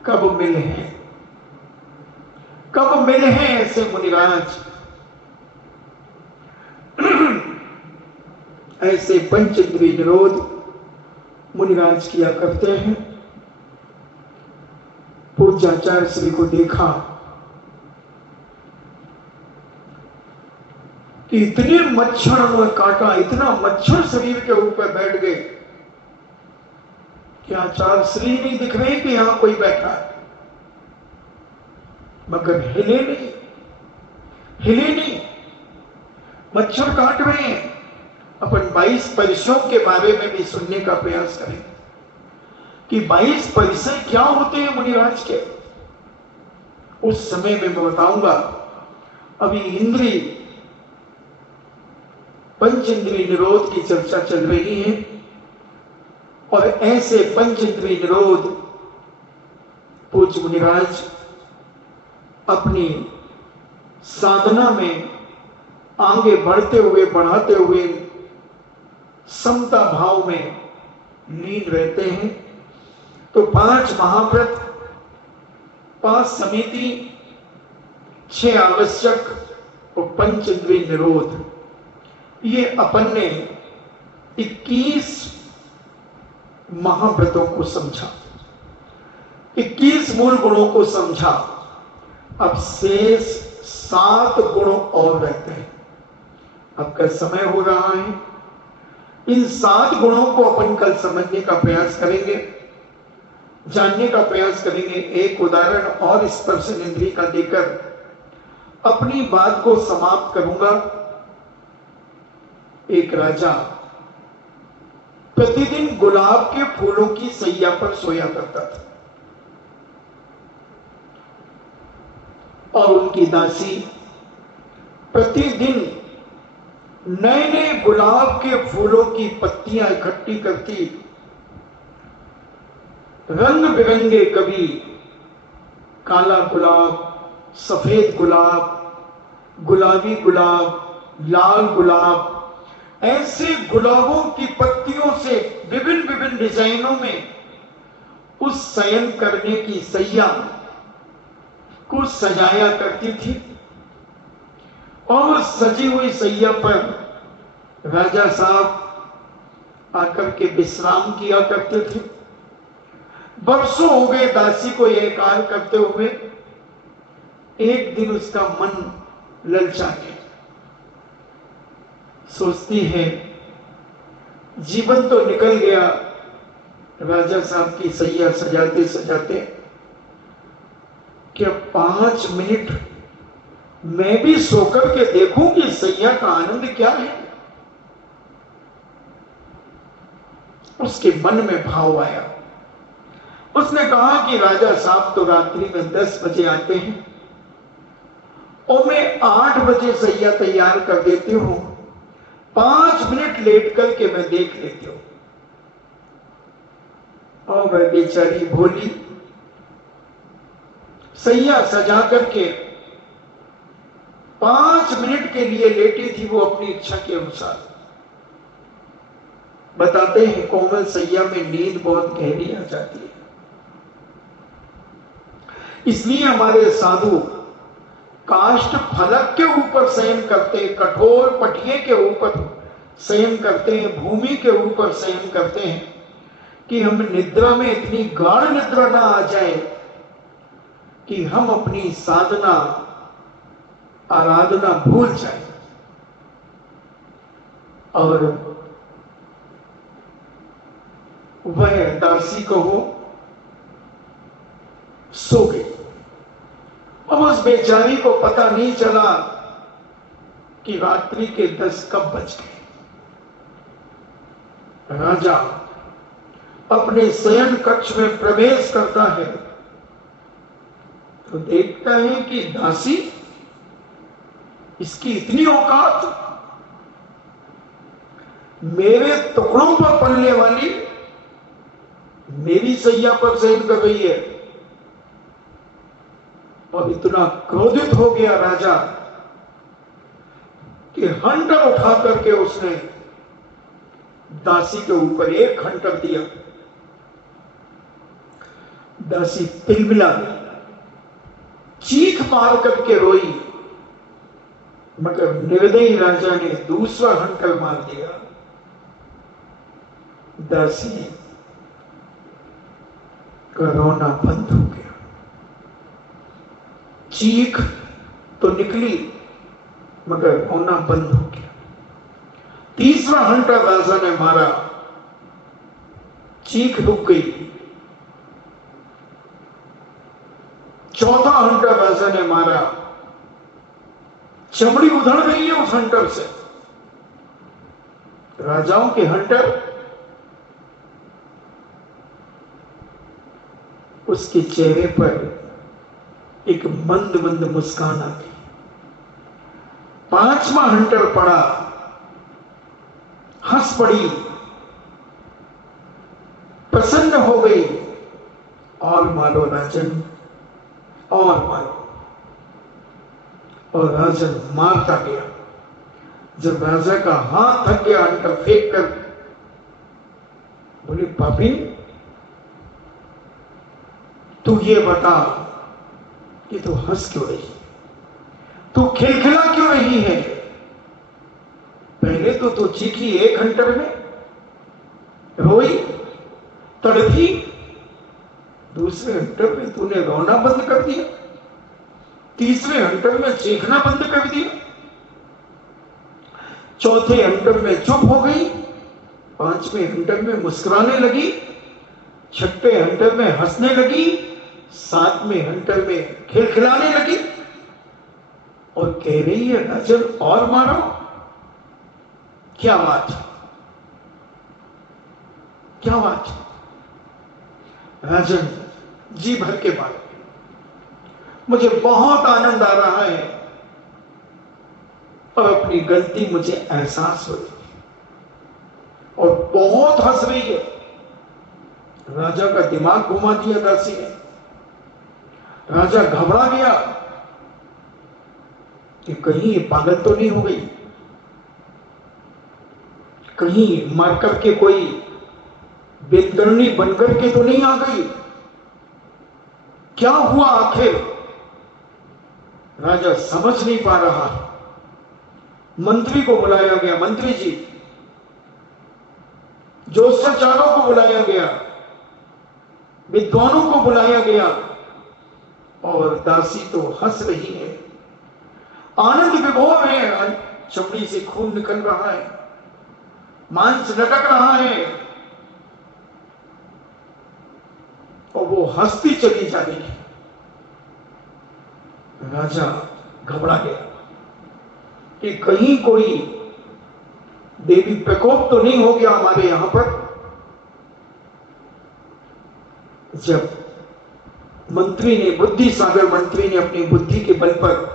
कब मिले हैं, कब मिले हैं ऐसे मुनिराज। ऐसे पंच इंद्रिय निरोध मुनिराज किया करते हैं। पूज्याचार्य श्री को देखा कि इतने मच्छर में काटा, इतना मच्छर शरीर के ऊपर बैठ गए कि आचार्य श्री नहीं दिख रहे कि यहां कोई बैठा है, मगर हिले नहीं, हिले नहीं, मच्छर काट रहे हैं। अपन 22 परिसरों के बारे में भी सुनने का प्रयास करें कि 22 परिसर क्या होते हैं मुनिराज के। उस समय में मैं बताऊंगा। अभी इंद्रिय पंच इंद्रिय निरोध की चर्चा चल रही है, और ऐसे पंच इंद्रिय निरोध पूज्य मुनिराज अपनी साधना में आगे बढ़ते हुए, बढ़ाते हुए समता भाव में लीन रहते हैं। तो 5 महाव्रत, 5 समिति, 6 आवश्यक और पंच इंद्रिय निरोध, ये अपन ने 21 महाव्रतों को समझा, 21 मूल गुणों को समझा। अब शेष 7 गुणों और रहते हैं। अब का समय हो रहा है, इन 7 गुणों को अपन कल समझने का प्रयास करेंगे, जानने का प्रयास करेंगे। एक उदाहरण और स्पर्शन इंद्रिय का देकर अपनी बात को समाप्त करूंगा। एक राजा प्रतिदिन गुलाब के फूलों की सैया पर सोया करता था, और उनकी दासी प्रतिदिन नए नए गुलाब के फूलों की पत्तियां इकट्ठी करती, रंग बिरंगे, कभी काला गुलाब, सफेद गुलाब, गुलाबी गुलाब, लाल गुलाब, ऐसे गुलाबों की पत्तियों से विभिन्न विभिन्न डिजाइनों में उस शयन करने की सैया को सजाया करती थी। और सजी हुई सैया पर राजा साहब आकर के विश्राम किया करते थे। वर्षों हो गए दासी को यह कार्य करते हुए। एक दिन उसका मन ललचा गया, सोचती है जीवन तो निकल गया राजा साहब की सैया सजाते सजाते, क्या 5 मिनट मैं भी सोकर के देखूं कि सैया का आनंद क्या है। उसके मन में भाव आया। उसने कहा कि राजा साहब तो रात्रि में 10 बजे आते हैं और मैं 8 बजे सैया तैयार कर देती हूं, 5 मिनट लेट करके मैं देख लेती हूं। और वह बेचारी भोली सैया सजा करके 5 मिनट के लिए लेटी थी, वो अपनी इच्छा के अनुसार। बताते हैं कोमल सैया में नींद बहुत गहरी आ जाती है। इसलिए हमारे साधु काष्ठ फलक के ऊपर शयन करते हैं, कठोर पटिये के ऊपर शयन करते हैं, भूमि के ऊपर शयन करते हैं कि हम निद्रा में इतनी गाढ़ निद्रा ना आ जाए कि हम अपनी साधना आराधना भूल जाए। और वह दासी कहो सो गई। अब उस बेचारी को पता नहीं चला कि रात्रि के 10 कब बज गए। राजा अपने शयन कक्ष में प्रवेश करता है। तो देखता है कि दासी, इसकी इतनी औकात, मेरे टुकड़ों पर पलने वाली मेरी सैया पर शयन कर रही है। और इतना क्रोधित हो गया राजा कि हंटर उठा करके उसने दासी के ऊपर एक हंटर दिया। दासी तिलमिला चीख मार करके रोई, मगर निर्दयी राजा ने दूसरा हंटर मार दिया। दासी का रोना बंद हो गया। चीख तो निकली मगर रोना बंद हो गया। तीसरा हंटर राजा ने मारा, चीख रुक गई। चौथा हंटर राजा ने मारा, चमड़ी उधड़ गई है उस हंटर से। राजाओं के हंटर उसके चेहरे पर एक मंद मंद मुस्कान आ गई। पांचवा हंटर पड़ा, हंस पड़ी, प्रसन्न हो गई। और मारो राजन, और मारो। और राजन मारता गया। जब राजा का हाथ थक गया हंटर फेंक कर, बोले पापिन, तू ये बता कि तू हंस क्यों रही, तू खिलखिला क्यों रही है? पहले तो तू चीखी एक हंटर में, रोई, तड़पी, दूसरे हंटर में तूने रोना बंद कर दिया, तीसरे हंटर में चीखना बंद कर दिया, चौथे हंटर में चुप हो गई, पांचवें हंटर में मुस्कुराने लगी, छठे हंटर में हंसने लगी, सातवें हंटर में खिलखिलाने लगी और कह रही है राजन और मारो। क्या बात है, क्या बात है? राजन जी भर के मारो, मुझे बहुत आनंद आ रहा है और अपनी गलती मुझे एहसास हो रही है और बहुत हंस रही है। राजा का दिमाग घुमा दिया दासी ने। राजा घबरा गया कि कहीं पागल तो नहीं हो गई, कहीं मर करके कोई बेदरनी बनकर के तो नहीं आ गई, क्या हुआ आखिर? राजा समझ नहीं पा रहा। मंत्री को बुलाया गया, मंत्री जी, ज्योतिषाचार्यों को बुलाया गया, विद्वानों को बुलाया गया और दासी तो हंस रही है, आनंद विभोर है, चमड़ी से खून निकल रहा है, मांस लटक रहा है और वो हंसती चली जा रही है। राजा घबरा गया कि कहीं कोई देवी प्रकोप तो नहीं हो गया हमारे यहां पर। जब मंत्री ने, बुद्धि सागर मंत्री ने अपनी बुद्धि के बल पर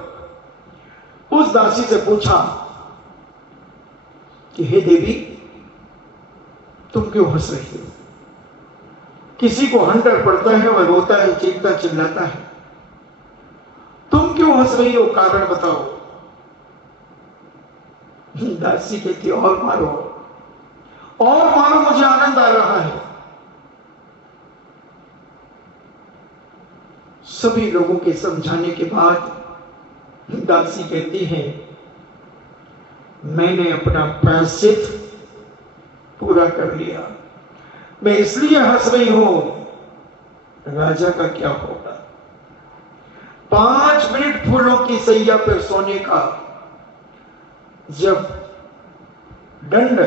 उस दासी से पूछा कि हे देवी, तुम क्यों हंस रही हो? किसी को हंटर पड़ता है, वह रोता है, चीखता चिल्लाता है, तुम क्यों हंस रही हो? कारण बताओ। दासी कहती और मारो, और मारो, मुझे आनंद आ रहा है। सभी लोगों के समझाने के बाद दासी कहती है, मैंने अपना प्रायश्चित पूरा कर लिया, मैं इसलिए हंस रही हूं, राजा का क्या होगा? 5 मिनट फूलों की सैया पर सोने का जब दंड,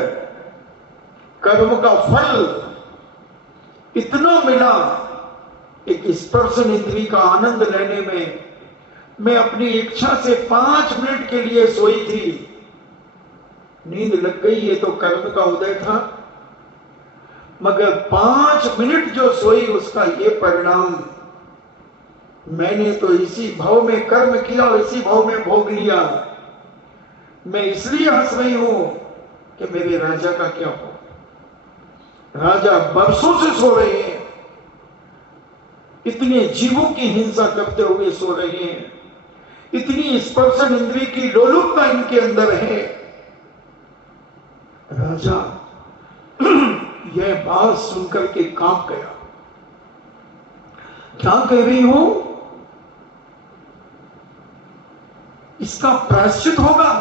कर्म का फल इतना मिला, एक स्पर्शन इंद्री का आनंद लेने में मैं अपनी इच्छा से 5 मिनट के लिए सोई थी, नींद लग गई, ये तो कर्म का उदय था, मगर 5 मिनट जो सोई उसका ये परिणाम मैंने तो इसी भाव में कर्म किया और इसी भाव में भोग लिया। मैं इसलिए हंस रही हूं कि मेरे राजा का क्या हो। राजा बरसों से सो रहे हैं, इतने जीवों की हिंसा करते हुए सो रहे हैं, इतनी स्पर्शन इंद्रिय की लोलुपता इनके अंदर है। राजा यह बात सुनकर के कांप गया। क्या कह रही हूं? इसका प्रायश्चित होगा,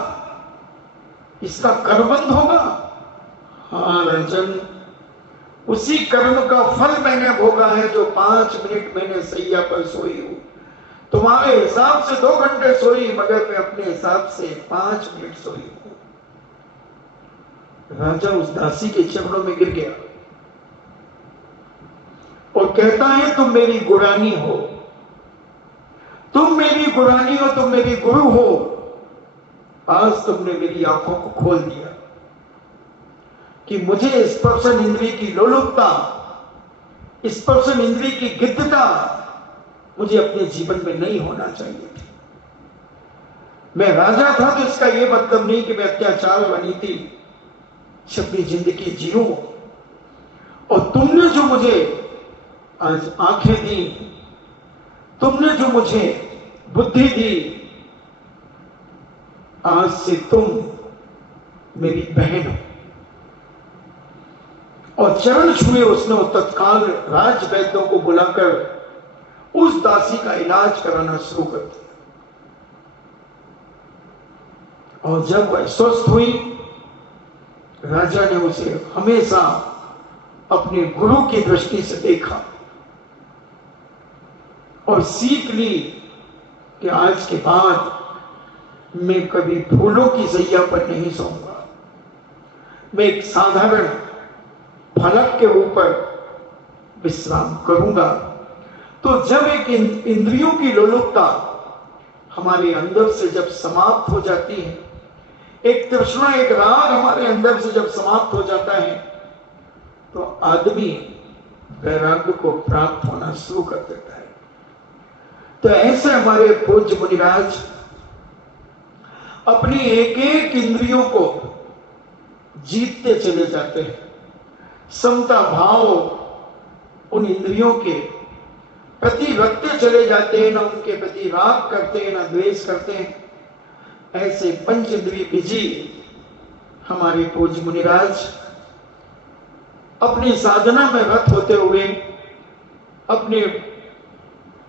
इसका करबंद होगा। हाँ राजन, उसी कर्म का फल मैंने भोगा है जो 5 मिनट मैंने सैया पर सोई हूं। तुम्हारे हिसाब से 2 घंटे सोई, मगर मैं अपने हिसाब से 5 मिनट सोई हूं। राजा उस दासी के चरणों में गिर गया और कहता है, तुम मेरी गुरानी हो, तुम मेरी गुरानी हो, तुम मेरी गुरु हो। आज तुमने मेरी आंखों को खोल दिया कि मुझे स्पर्शन इंद्रिय की लोलुपता, स्पर्शन इंद्रिय की गिद्धता मुझे अपने जीवन में नहीं होना चाहिए थी। मैं राजा था तो इसका यह मतलब नहीं कि मैं अत्याचार वाली थी अपनी जिंदगी जीऊं। और तुमने जो मुझे आज आंखें दी, तुमने जो मुझे बुद्धि दी, आज से तुम मेरी बहन हो। और चरण छुए उसने तत्काल राजवैद्यों को बुलाकर उस दासी का इलाज कराना शुरू कर दिया। और जब वह स्वस्थ हुई, राजा ने उसे हमेशा अपने गुरु की दृष्टि से देखा और सीख ली कि आज के बाद मैं कभी फूलों की सैया पर नहीं सोऊंगा। मैं एक साधारण फलक के ऊपर विश्राम करूंगा। तो जब एक इंद्रियों की लोलुपता हमारे अंदर से जब समाप्त हो जाती है, एक तृष्णा, एक राग हमारे अंदर से जब समाप्त हो जाता है, तो आदमी वैराग्य को प्राप्त होना शुरू कर देता है। तो ऐसे हमारे पूज्य मुनिराज अपनी एक एक इंद्रियों को जीतते चले जाते हैं। समता भाव उन इंद्रियों के प्रति रखते चले जाते हैं, ना उनके प्रति राग करते हैं, ना द्वेष करते हैं। ऐसे पंच इंद्रिय विजयी हमारे पूज्य मुनिराज अपनी साधना में रत होते हुए, अपने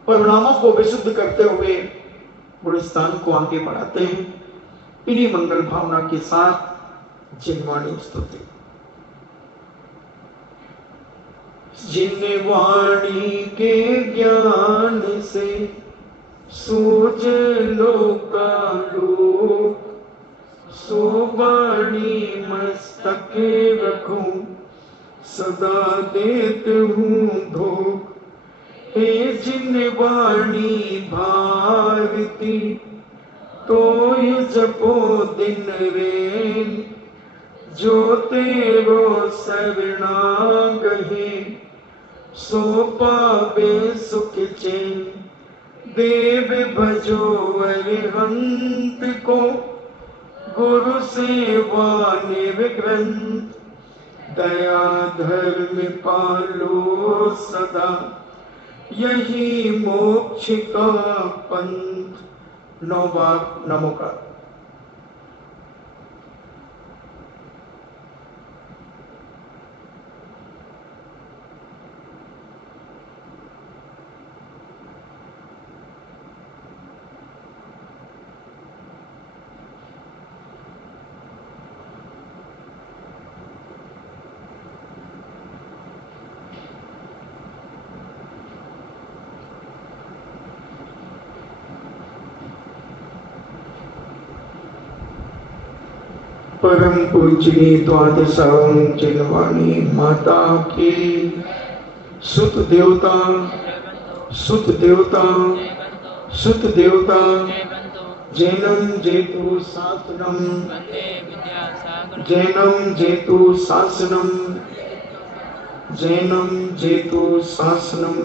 परिणामों को विशुद्ध करते हुए गुरुस्थान को आगे बढ़ाते हैं। इन्हीं मंगल भावना के साथ जिनवाणी स्तुति। जिन वाणी के ज्ञान से सूझ लोकालोक, सो वाणी मस्तक रखूं सदा देत हूँ धोख। हे जिन वाणी भारती, तो जपो दिन रेन, जो तेरो शरणागहि, सो पावे सुख चैन। देव भजो अरिहंत को, गुरु सेवा निर्ग्रंथ। दया धर्म पालो सदा, यही मोक्ष का पंथ। 9 बार नमोकार। परम पूज्य द्वादशां जिनवाणी माता की सुत देवता, सुत देवता, सुत देवता। जैनम जेतु शासनम, जैनम जेतु शासनम, जैनम जेतु शासनम।